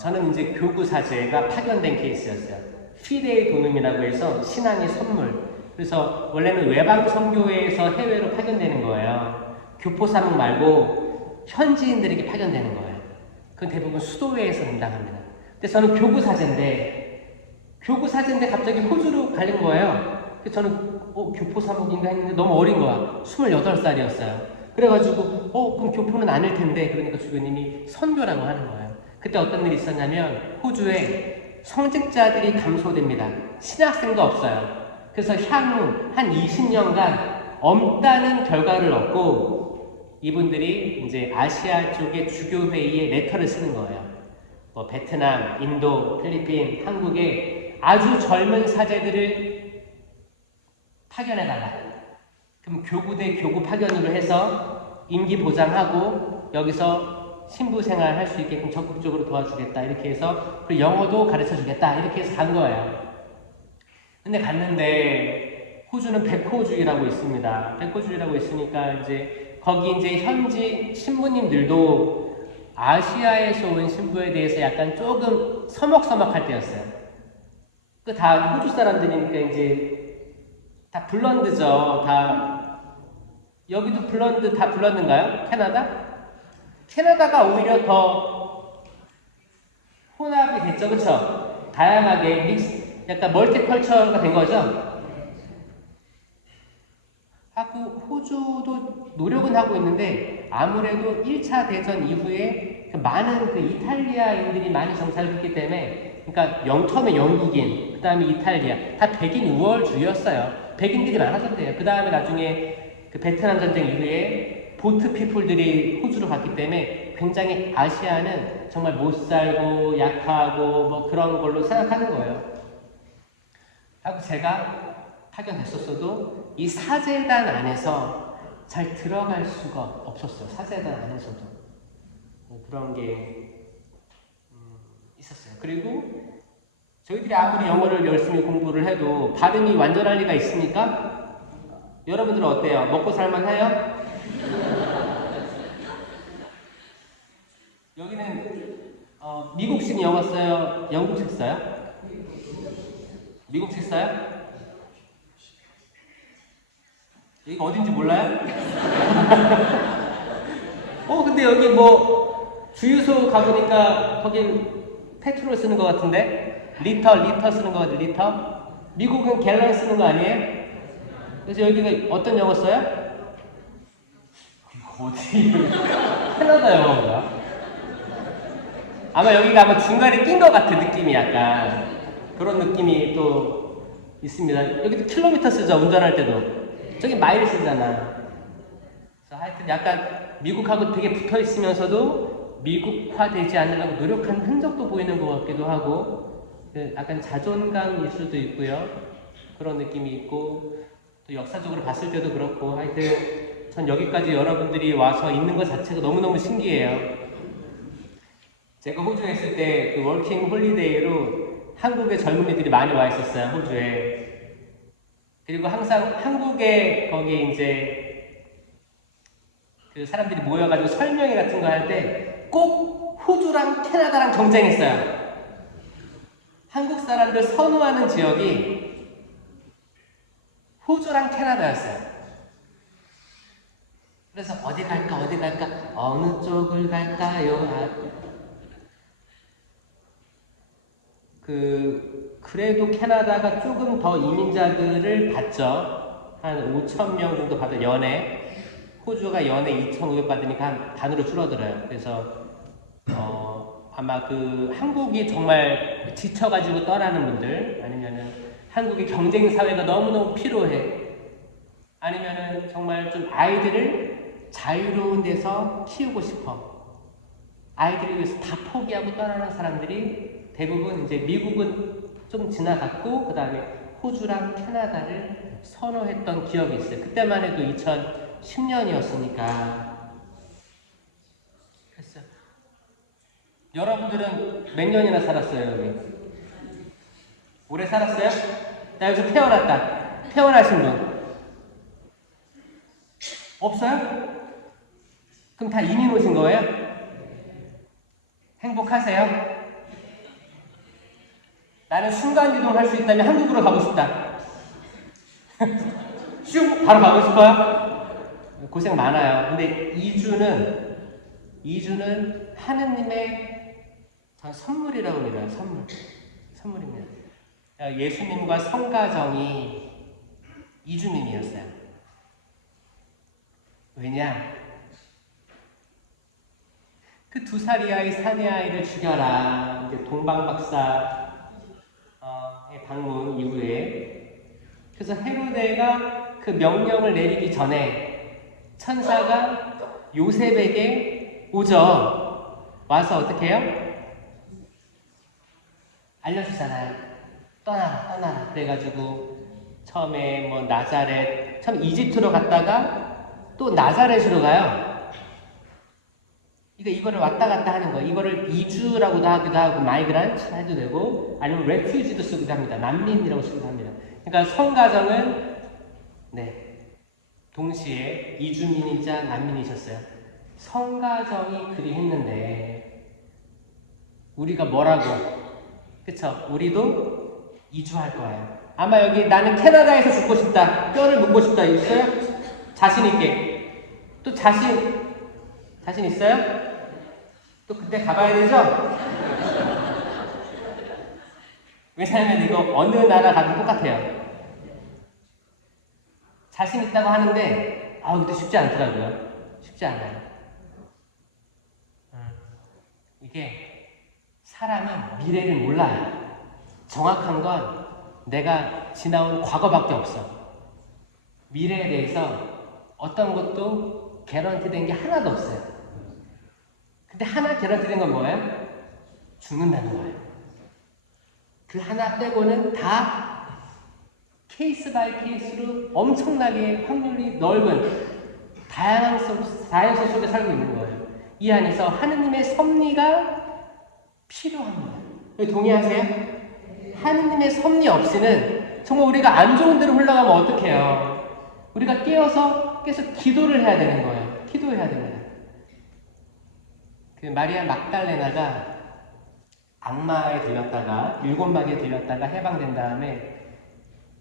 저는 이제 교구사제가 파견된 케이스였어요. 피데이 도눔이라고 해서 신앙의 선물. 그래서 원래는 외방 선교회에서 해외로 파견되는 거예요. 교포사목 말고 현지인들에게 파견되는 거예요. 그건 대부분 수도회에서 된다합니다. 근데 저는 교구사제인데 갑자기 호주로 가는 거예요. 그래서 저는 교포사목인가 했는데 너무 어린 거야. 28살이었어요. 그래가지고 그럼 교포는 아닐 텐데, 그러니까 주교님이 선교라고 하는 거예요. 그때 어떤 일이 있었냐면 호주에 성직자들이 감소됩니다. 신학생도 없어요. 그래서 향후 한 20년간 엄다는 결과를 얻고 이분들이 이제 아시아 쪽의 주교회의에 레터를 쓰는 거예요. 뭐 베트남, 인도, 필리핀, 한국에 아주 젊은 사제들을 파견해달라. 그럼 교구대 교구 파견으로 해서 임기 보장하고 여기서 신부 생활 할 수 있게끔 적극적으로 도와주겠다. 이렇게 해서 그 영어도 가르쳐 주겠다. 이렇게 해서 간 거예요. 근데 갔는데 호주는 백호주의라고 있습니다. 백호주의라고 있으니까 이제 거기 이제 현지 신부님들도 아시아에서 온 신부에 대해서 약간 조금 서먹서먹할 때였어요. 그 다 호주 사람들이니까 이제 다 블론드죠. 다 여기도 블론드 다 블론드인가요? 캐나다? 캐나다가 오히려 더 혼합이 됐죠, 그렇죠? 다양하게 믹스, 약간 멀티컬처가 된 거죠. 하고 호주도 노력은 하고 있는데 아무래도 1차 대전 이후에 많은 그 이탈리아인들이 많이 정착을 했기 때문에, 그러니까 처음에 영국인, 그 다음에 이탈리아, 다 백인 우월주의였어요. 백인들이 많아졌대요. 그 다음에 나중에 그 베트남 전쟁 이후에 보트 피플들이 호주로 갔기 때문에 굉장히 아시아는 정말 못 살고 약하고 뭐 그런 걸로 생각하는 거예요. 하고 제가 파견됐었어도 이 사제단 안에서 잘 들어갈 수가 없었어요. 사제단 안에서도 그런 게 있었어요. 그리고 저희들이 아무리 영어를 열심히 공부를 해도 발음이 완전할 리가 있습니까? 여러분들은 어때요? 먹고 살만해요? 여기는 미국식 영어 써요? 영국식 써요? 미국식 써요? 여기가 어딘지 몰라요? 근데 여기 뭐 주유소 가보니까 거긴 페트롤 쓰는 것 같은데? 리터 쓰는 거 같은데, 리터? 미국은 갤런 쓰는 거 아니에요? 그래서 여기가 어떤 영어 써요? 어디? 캐나다 영어인가? 아마 여기가 아마 중간에 낀 것 같아, 느낌이 약간. 그런 느낌이 또 있습니다. 여기도 킬로미터 쓰죠, 운전할 때도. 저기 마일 쓰잖아. 그래서 하여튼 약간 미국하고 되게 붙어 있으면서도 미국화되지 않으려고 노력한 흔적도 보이는 것 같기도 하고, 약간 자존감일 수도 있고요. 그런 느낌이 있고, 또 역사적으로 봤을 때도 그렇고, 하여튼 전 여기까지 여러분들이 와서 있는 것 자체가 너무너무 신기해요. 제가 호주에 있을 때 그 워킹 홀리데이로 한국의 젊은이들이 많이 와 있었어요, 호주에. 그리고 항상 한국에 거기 이제 그 사람들이 모여가지고 설명회 같은 거 할 때 꼭 호주랑 캐나다랑 경쟁했어요. 한국 사람들 선호하는 지역이 호주랑 캐나다였어요. 그래서 어디 갈까 어느 쪽을 갈까요? 그래도 캐나다가 조금 더 이민자들을 받죠. 한 5,000명 정도 받아, 연에. 호주가 연에 2,500 받으니까 반으로 줄어들어요. 그래서 아마 한국이 정말 지쳐가지고 떠나는 분들, 아니면은 한국의 경쟁 사회가 너무너무 필요해, 아니면은 정말 좀 아이들을 자유로운 데서 키우고 싶어, 아이들을 위해서 다 포기하고 떠나는 사람들이 대부분 이제 미국은 좀 지나갔고 그 다음에 호주랑 캐나다를 선호했던 기억이 있어요. 그때만 해도 2010년이었으니까. 여러분들은 몇 년이나 살았어요, 여기? 오래 살았어요? 나 여기서 태어났다. 태어나신 분? 없어요? 그럼 다 이민 오신 거예요? 행복하세요? 나는 순간이동 할 수 있다면 한국으로 가고 싶다. 슉! 바로 가고 싶어요? 고생 많아요. 근데 이주는 하느님의 전 선물이라고 합니다. 선물입니다. 예수님과 성가정이 이주민이었어요. 왜냐? 그 2살이 아이 사내 아이를 죽여라. 이제 동방박사 방문 이후에 그래서 헤로데가 그 명령을 내리기 전에 천사가 요셉에게 오죠. 와서 어떻게 해요? 알려주잖아요. 떠나라. 그래가지고 처음에 뭐 나자렛, 처음 이집트로 갔다가 또 나자렛으로 가요. 이거를 왔다 갔다 하는 거예요. 이거를 이주라고도 하기도 하고 마이그란트 해도 되고 아니면 레퓨지도 쓰기도 합니다. 난민이라고 쓰기도 합니다. 그러니까 성가정은 동시에 이주민이자 난민이셨어요. 성가정이 그리 했는데 우리가 뭐라고? 그쵸? 우리도 이주할 거예요. 아마 여기 나는 캐나다에서 죽고 싶다. 뼈를 묻고 싶다. 있어요? 자신 있게. 또 자신 있어요? 또 그때 가봐야 되죠? 왜냐하면 이거 어느 나라 가도 똑같아요. 자신 있다고 하는데 근데 쉽지 않더라고요. 쉽지 않아요. 이게 사람은 미래를 몰라요. 정확한 건 내가 지나온 과거밖에 없어. 미래에 대해서 어떤 것도 개런티된 게 하나도 없어요. 근데 하나 개런티된 건 뭐예요? 죽는다는 거예요. 그 하나 빼고는 다 케이스 바이 케이스로 엄청나게 확률이 넓은 다양성 속에 살고 있는 거예요. 이 안에서 하느님의 섭리가 필요합니다. 동의하세요? 하느님의 섭리 없이는 정말 우리가 안 좋은 데로 흘러가면 어떡해요? 우리가 깨어서 계속 기도를 해야 되는 거예요. 기도해야 됩니다. 그 마리아 막달레나가 악마에 들렸다가 7마리에 들렸다가 해방된 다음에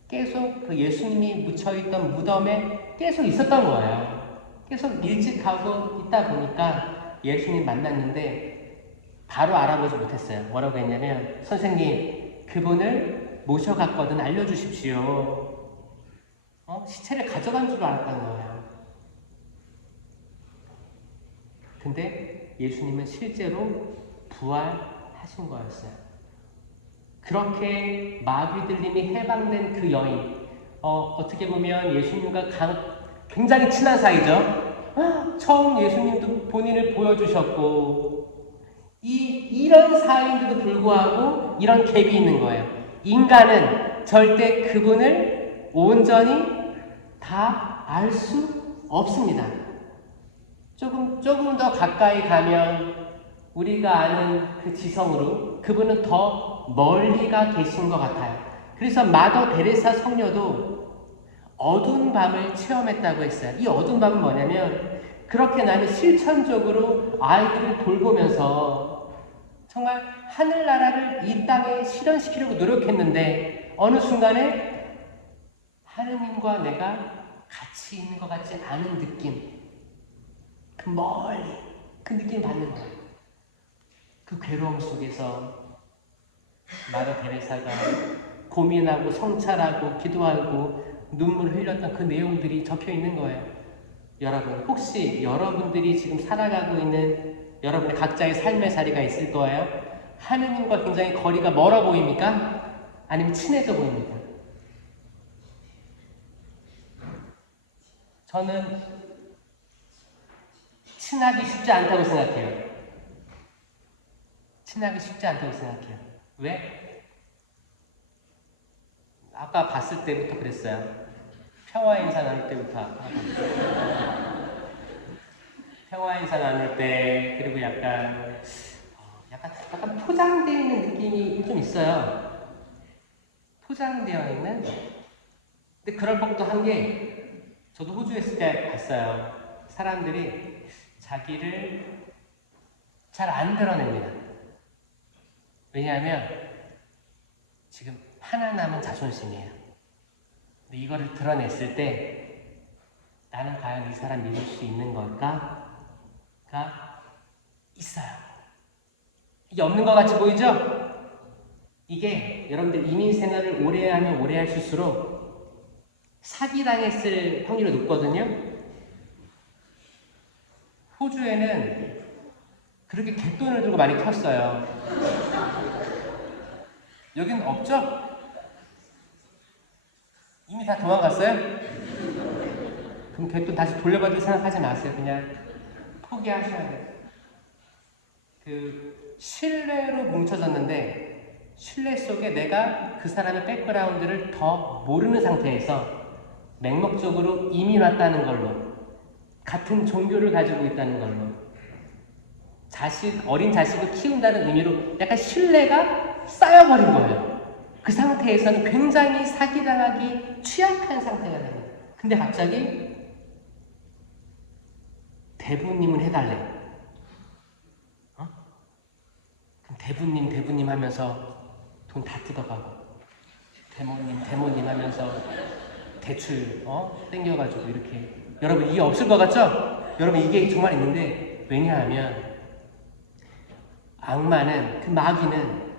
계속 그 예수님이 묻혀있던 무덤에 계속 있었던 거예요. 계속 일찍 가고 있다 보니까 예수님 만났는데 바로 알아보지 못했어요. 뭐라고 했냐면 선생님 그분을 모셔갔거든 알려주십시오. 시체를 가져간 줄 알았다는 거예요. 근데 예수님은 실제로 부활하신 거였어요. 그렇게 마귀들님이 해방된 그 여인, 어떻게 보면 예수님과 굉장히 친한 사이죠. 처음 예수님도 본인을 보여주셨고 이런 사이인데도 불구하고 이런 갭이 있는 거예요. 인간은 절대 그분을 온전히 다 알 수 없습니다. 조금 더 가까이 가면 우리가 아는 그 지성으로 그분은 더 멀리가 계신 것 같아요. 그래서 마더 데레사 성녀도 어두운 밤을 체험했다고 했어요. 이 어두운 밤은 뭐냐면 그렇게 나는 실천적으로 아이들을 돌보면서 정말 하늘나라를 이 땅에 실현시키려고 노력했는데 어느 순간에 하느님과 내가 같이 있는 것 같지 않은 느낌, 그 멀리 그 느낌 받는 거예요. 그 괴로움 속에서 마더 데레사가 고민하고 성찰하고 기도하고 눈물을 흘렸던 그 내용들이 적혀 있는 거예요. 여러분, 혹시 여러분들이 지금 살아가고 있는 여러분의 각자의 삶의 자리가 있을 거예요? 하느님과 굉장히 거리가 멀어 보입니까? 아니면 친해져 보입니까? 저는 친하기 쉽지 않다고 생각해요. 친하기 쉽지 않다고 생각해요. 왜? 아까 봤을 때부터 그랬어요. 평화 인사 나눌 때부터. 평화 인사 나눌 때, 그리고 약간 약간 포장되어 있는 느낌이 좀 있어요. 포장되어 있는. 근데 그럴 법도 한 게, 저도 호주에 있을 때 봤어요. 사람들이 자기를 잘 안 드러냅니다. 왜냐하면 지금 하나 남은 자존심이에요. 근데 이거를 드러냈을 때 나는 과연 이 사람 믿을 수 있는 걸까?가 있어요. 이게 없는 것 같이 보이죠? 이게 여러분들 이민 생활을 오래 하면 오래 할수록 사기당했을 확률이 높거든요. 호주에는 그렇게 갯돈을 들고 많이 켰어요. 여기는 없죠? 이미 다 도망갔어요? 그럼 갯돈 다시 돌려받을 생각하지 마세요. 그냥 포기하셔야 돼요. 신뢰로 뭉쳐졌는데 신뢰 속에 내가 그 사람의 백그라운드를 더 모르는 상태에서 맹목적으로 이민 왔다는 걸로, 같은 종교를 가지고 있다는 걸로, 어린 자식을 키운다는 의미로 약간 신뢰가 쌓여버린 거예요. 그 상태에서는 굉장히 사기당하기 취약한 상태가 됩니다. 근데 갑자기 대부님은 해달래. 그럼 대부님 하면서 돈 다 뜯어가고, 대모님 하면서 대출 땡겨가지고 이렇게. 여러분 이게 없을 것 같죠? 여러분 이게 정말 있는데, 왜냐하면 악마는, 그 마귀는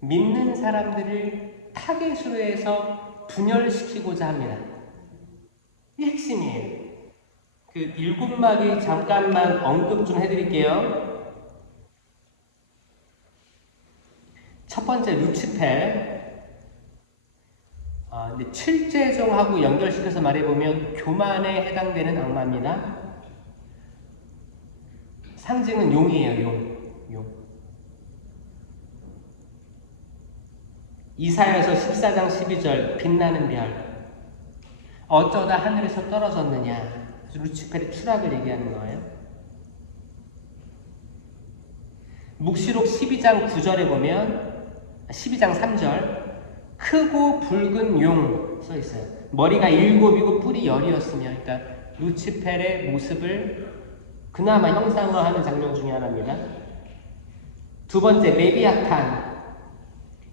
믿는 사람들을 타겟으로 해서 분열시키고자 합니다. 이 핵심이에요. 그 7마귀 잠깐만 언급 좀 해드릴게요. 첫 번째 루치펠. 근데 칠제종하고 연결시켜서 말해보면 교만에 해당되는 악마입니다. 상징은 용이에요. 용. 이사야서 14장 12절 빛나는 별. 어쩌다 하늘에서 떨어졌느냐. 루치펠의 추락을 얘기하는 거예요. 묵시록 12장 9절에 보면 12장 3절 크고 붉은 용 써 있어요. 머리가 7이고 뿔이 10이었으며, 그러니까 루치펠의 모습을 그나마 형상화하는 장면 중에 하나입니다. 두 번째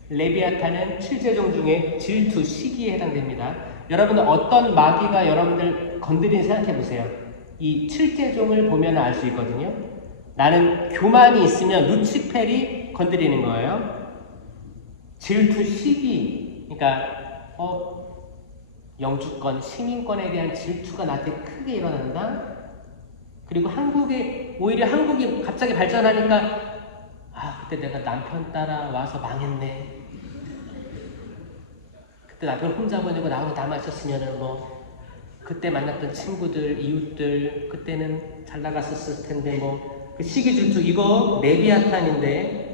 레비아탄은 7제종 중에 질투, 시기에 해당됩니다. 여러분들 어떤 마귀가 여러분들 건드리는지 생각해 보세요. 이 7제종을 보면 알 수 있거든요. 나는 교만이 있으면 루치펠이 건드리는 거예요. 질투, 시기, 그러니까 영주권, 시민권에 대한 질투가 나한테 크게 일어난다. 그리고 오히려 한국이 갑자기 발전하니까 그때 내가 남편 따라 와서 망했네. 그때 남편 혼자 보내고 나하고 남아있었으면은 그때 만났던 친구들, 이웃들, 그때는 잘 나갔었을 텐데 그 시기 질투, 이거 레비아탄인데,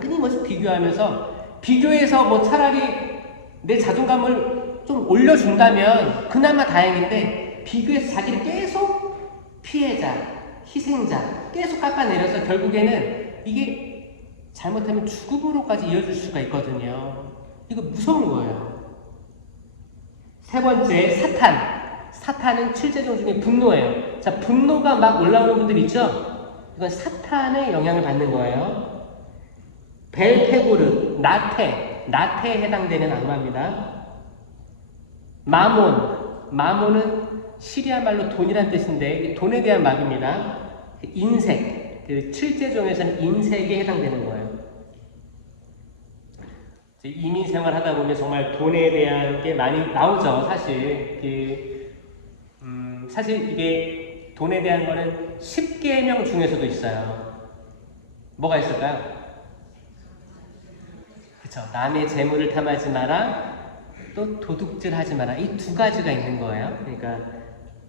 끊임없이 비교하면서, 비교해서 차라리 내 자존감을 좀 올려준다면 그나마 다행인데, 비교해서 자기를 계속 피해자, 희생자 계속 깎아내려서 결국에는 이게 잘못하면 죽음으로까지 이어질 수가 있거든요. 이거 무서운 거예요. 세 번째, 사탄은 7제종 중에 분노예요. 자, 분노가 막 올라오는 분들 있죠? 이건 사탄의 영향을 받는 거예요. 벨페고르, 나태에 해당되는 악마입니다. 마몬은 시리아 말로 돈이란 뜻인데 돈에 대한 마귀입니다. 인색, 7제종에서는 인색에 해당되는 거예요. 이민 생활 하다 보면 정말 돈에 대한 게 많이 나오죠. 사실 이게 돈에 대한 거는 10계명 중에서도 있어요. 뭐가 있을까요? 그쵸. 남의 재물을 탐하지 마라, 또 도둑질 하지 마라. 이 두 가지가 있는 거예요. 그러니까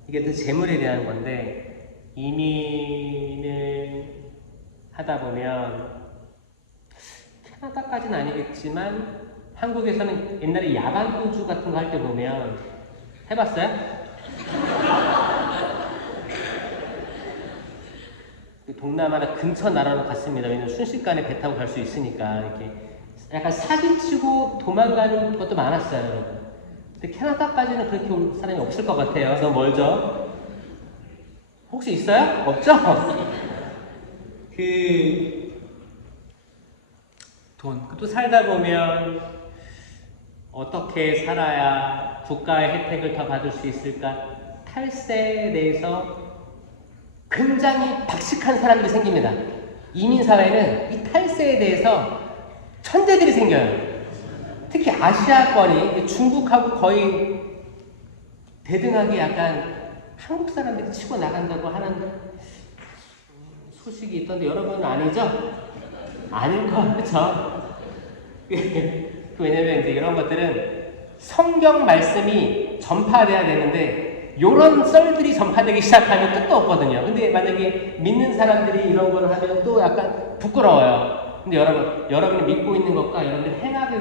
이게 또 재물에 대한 건데, 이민을 하다 보면 캐나다까지는 아니겠지만 한국에서는 옛날에 야간 거주 같은 거 할 때 보면, 해봤어요? 동남아나 근처 나라로 갔습니다. 왜냐면 순식간에 배 타고 갈 수 있으니까 이렇게 약간 사기치고 도망가는 것도 많았어요, 여러분. 근데 캐나다까지는 그렇게 올 사람이 없을 것 같아요. 그래서 멀죠? 혹시 있어요? 없죠? 또 살다 보면 어떻게 살아야 국가의 혜택을 더 받을 수 있을까? 탈세에 대해서 굉장히 박식한 사람들이 생깁니다. 이민사회는 이 탈세에 대해서 천재들이 생겨요. 특히 아시아권이 중국하고 거의 대등하게 약간 한국 사람들이 치고 나간다고 하는 소식이 있던데 여러분은 아니죠? 아닐 거, 그쵸? 왜냐면 이제 이런 것들은 성경 말씀이 전파돼야 되는데 요런 썰들이 전파되기 시작하면 끝도 없거든요. 근데 만약에 믿는 사람들이 이런 걸 하면 또 약간 부끄러워요. 근데 여러분이 믿고 있는 것과 여러분들이 행하고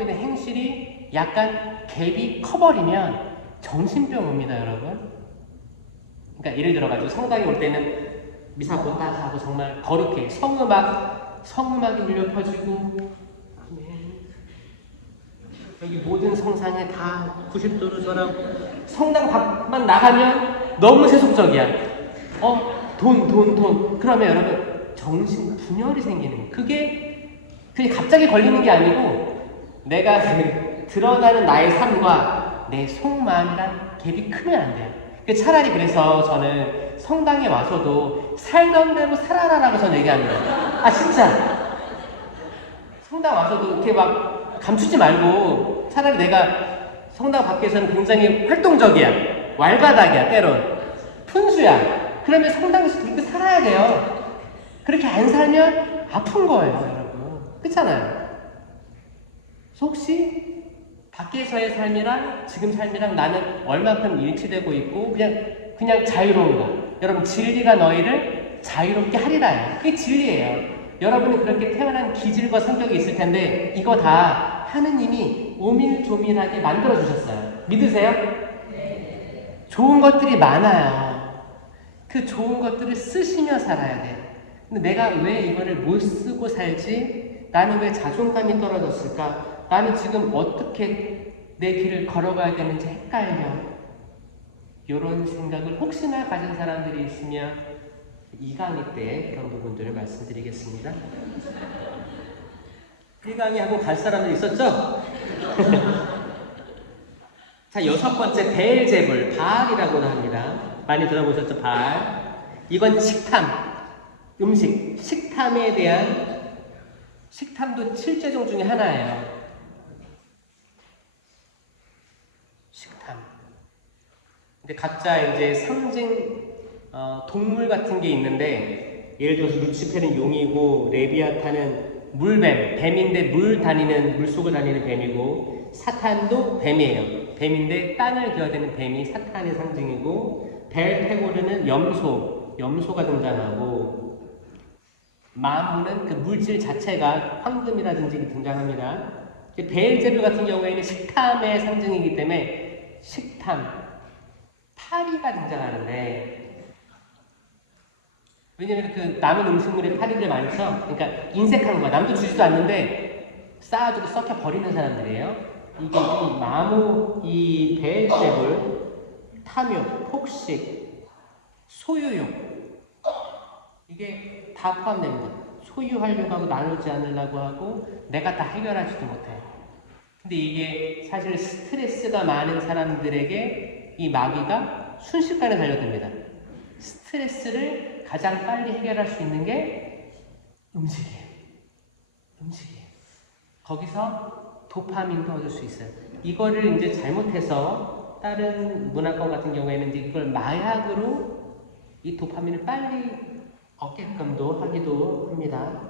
있는 행실이 약간 갭이 커버리면 정신병 옵니다, 여러분. 그러니까 예를 들어가지고 성당에 올 때는 미사 본다 하고 정말 거룩해. 성음악이 울려 퍼지고, 여기 모든 성상에 다 90도로 서라고. 성당 밖만 나가면 너무 세속적이야. 돈. 그러면 여러분, 정신 분열이 생기는 거예요. 그게 갑자기 걸리는 게 아니고, 내가 드러나는 나의 삶과 내 속마음이랑 갭이 크면 안 돼요. 차라리 그래서 저는 성당에 와서도 살던 대로 살아라라고 저는 얘기합니다. 아, 진짜. 성당 와서도 이렇게 막 감추지 말고 차라리 내가 성당 밖에서는 굉장히 활동적이야. 왈가닥이야, 때론. 푼수야. 그러면 성당에서 그렇게 살아야 돼요. 그렇게 안 살면 아픈 거예요, 여러분. 그렇잖아요. 혹시 밖에서의 삶이랑 지금 삶이랑 나는 얼마큼 일치되고 있고 그냥 자유로운가? 여러분, 진리가 너희를 자유롭게 하리라요. 그게 진리예요. 여러분이 그렇게 태어난 기질과 성격이 있을 텐데 이거 다 하느님이 오밀조밀하게 만들어주셨어요. 믿으세요? 네. 좋은 것들이 많아요. 그 좋은 것들을 쓰시며 살아야 돼요. 근데 내가 왜 이거를 못 쓰고 살지? 나는 왜 자존감이 떨어졌을까? 나는 지금 어떻게 내 길을 걸어가야 되는지 헷갈려. 이런 생각을 혹시나 가진 사람들이 있으면 이 강의 때 그런 부분들을 말씀드리겠습니다. 1강의 하고 갈 사람들 있었죠? 자, 6번째 베엘제불, 바알이라고도 합니다. 많이 들어보셨죠? 바알. 이건 식탐, 음식, 식탐도 7제종 중에 하나예요. 식탐. 근데 각자 이제 상징 동물 같은 게 있는데, 예를 들어서 루치페는 용이고 레비아탄은 물뱀, 뱀인데 물속을 다니는 뱀이고, 사탄도 뱀이에요. 뱀인데 땅을 기어대는 뱀이 사탄의 상징이고, 벨페고르는 염소가 등장하고, 마무는 그 물질 자체가 황금이라든지 등장합니다. 베엘제불 같은 경우에는 식탐의 상징이기 때문에 식탐, 파리가 등장하는데, 왜냐면 그 남은 음식물에 파리를 많이 쳐. 그러니까 인색하는 거야. 남도 주지도 않는데 쌓아두고 썩혀 버리는 사람들이에요. 이게 이 마무, 이 베엘제불, 탐욕, 폭식, 소유욕, 이게 다 포함됩니다. 소유하려고 하고 나누지 않으려고 하고 내가 다 해결하지도 못해. 근데 이게 사실 스트레스가 많은 사람들에게 이 마귀가 순식간에 달려듭니다. 스트레스를 가장 빨리 해결할 수 있는 게 음식이에요. 거기서 도파민도 얻을 수 있어요. 이거를 이제 잘못해서 다른 문화권 같은 경우에는 이제 이걸 마약으로 이 도파민을 빨리 얻게끔도 하기도 합니다.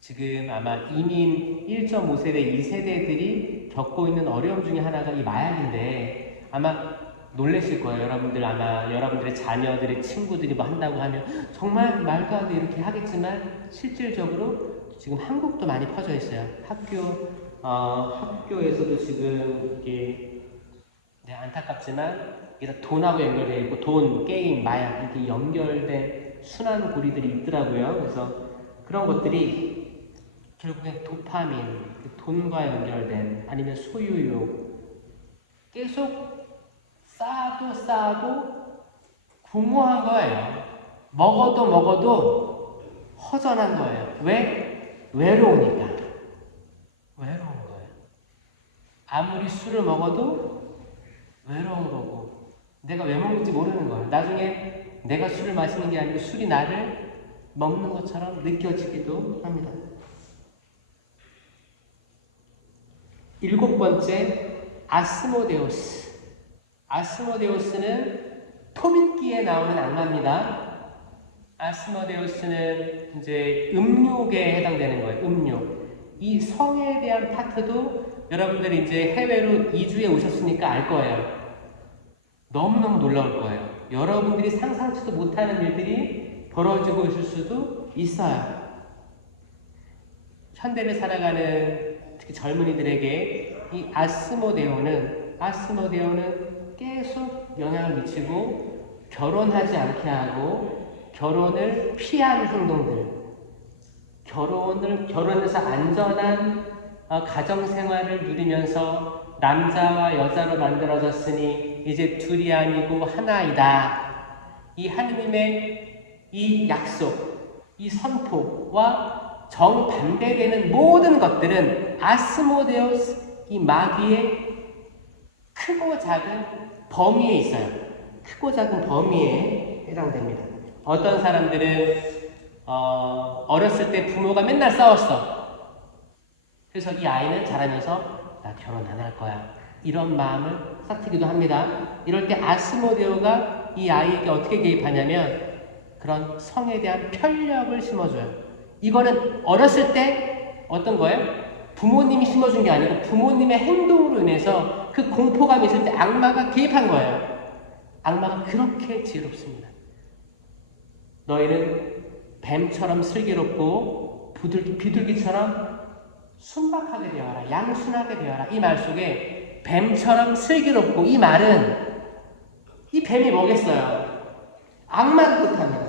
지금 아마 이민 1.5세대, 2세대들이 겪고 있는 어려움 중에 하나가 이 마약인데, 아마 놀라실 거예요. 여러분들 아마 여러분들의 자녀들의 친구들이 뭐 한다고 하면 정말 말도 안 돼 이렇게 하겠지만, 실질적으로 지금 한국도 많이 퍼져 있어요. 학교에서도 지금 이게 안타깝지만 이게 다 돈하고 연결되어 있고 돈, 게임, 마약 이렇게 연결된 순환 고리들이 있더라고요. 그래서 그런 것들이 결국엔 도파민, 돈과 연결된 아니면 소유욕 계속 쌓아도 공허한 거예요. 먹어도 허전한 거예요. 왜? 외로우니까. 외로운 거예요. 아무리 술을 먹어도 외로운 거고 내가 왜 먹는지 모르는 거예요. 나중에 내가 술을 마시는 게 아니고 술이 나를 먹는 것처럼 느껴지기도 합니다. 7번째, 아스모데우스. 아스모데우스는 토밀기에 나오는 악마입니다. 아스모데우스는 이제 음욕에 해당되는 거예요. 음욕. 이 성에 대한 파트도 여러분들이 이제 해외로 2주에 오셨으니까 알 거예요. 너무너무 놀라울 거예요. 여러분들이 상상치도 못하는 일들이 벌어지고 있을 수도 있어요. 현대를 살아가는 특히 젊은이들에게 이 아스모데오는 계속 영향을 미치고 결혼하지 않게 하고 결혼을 피하는 행동들, 결혼해서 안전한 가정생활을 누리면서 남자와 여자로 만들어졌으니 이제 둘이 아니고 하나이다. 이 하느님의 이 약속, 이 선포와 정반대되는 모든 것들은 아스모데우스 이 마귀의 크고 작은 범위에 있어요. 크고 작은 범위에 해당됩니다. 어떤 사람들은 어렸을 때 부모가 맨날 싸웠어. 그래서 이 아이는 자라면서 나 결혼 안 할 거야. 이런 마음을 싹트기도 합니다. 이럴 때 아스모데오가 이 아이에게 어떻게 개입하냐면 그런 성에 대한 편력을 심어줘요. 이거는 어렸을 때 어떤 거예요? 부모님이 심어준 게 아니고 부모님의 행동으로 인해서 그 공포감이 있을 때 악마가 개입한 거예요. 악마가 그렇게 지혜롭습니다. 너희는 뱀처럼 슬기롭고 비둘기처럼 순박하게 되어라. 양순하게 되어라. 이 말 속에 뱀처럼 슬기롭고 이 말은 이 뱀이 뭐겠어요? 악마를 뜻합니다.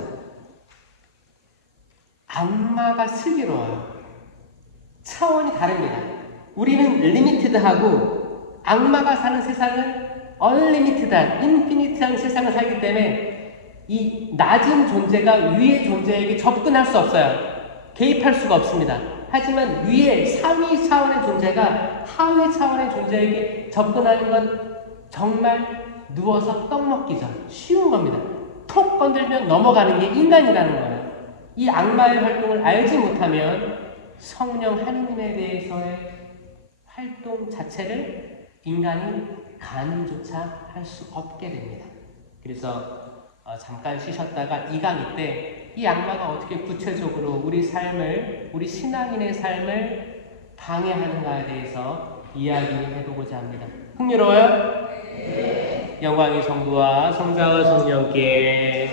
악마가 슬기로워요. 차원이 다릅니다. 우리는 리미티드하고 악마가 사는 세상은 언리미티드한, 인피니트한 세상을 살기 때문에 이 낮은 존재가 위의 존재에게 접근할 수 없어요. 개입할 수가 없습니다. 하지만 위의 상위 차원의 존재가 하위 차원의 존재에게 접근하는 건 정말 누워서 떡 먹기 전 쉬운 겁니다. 톡 건들면 넘어가는 게 인간이라는 거예요. 이 악마의 활동을 알지 못하면 성령 하느님에 대해서의 활동 자체를 인간이 가늠조차 할 수 없게 됩니다. 그래서 잠깐 쉬셨다가 이 강의 때 이 악마가 어떻게 구체적으로 우리 삶을, 우리 신앙인의 삶을 방해하는가에 대해서 이야기해보고자 합니다. 흥미로워요? 네. 영광이 성부와 성자와 성령께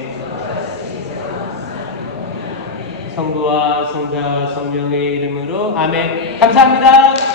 성부와 성자와 성령의 이름으로 아멘. 감사합니다.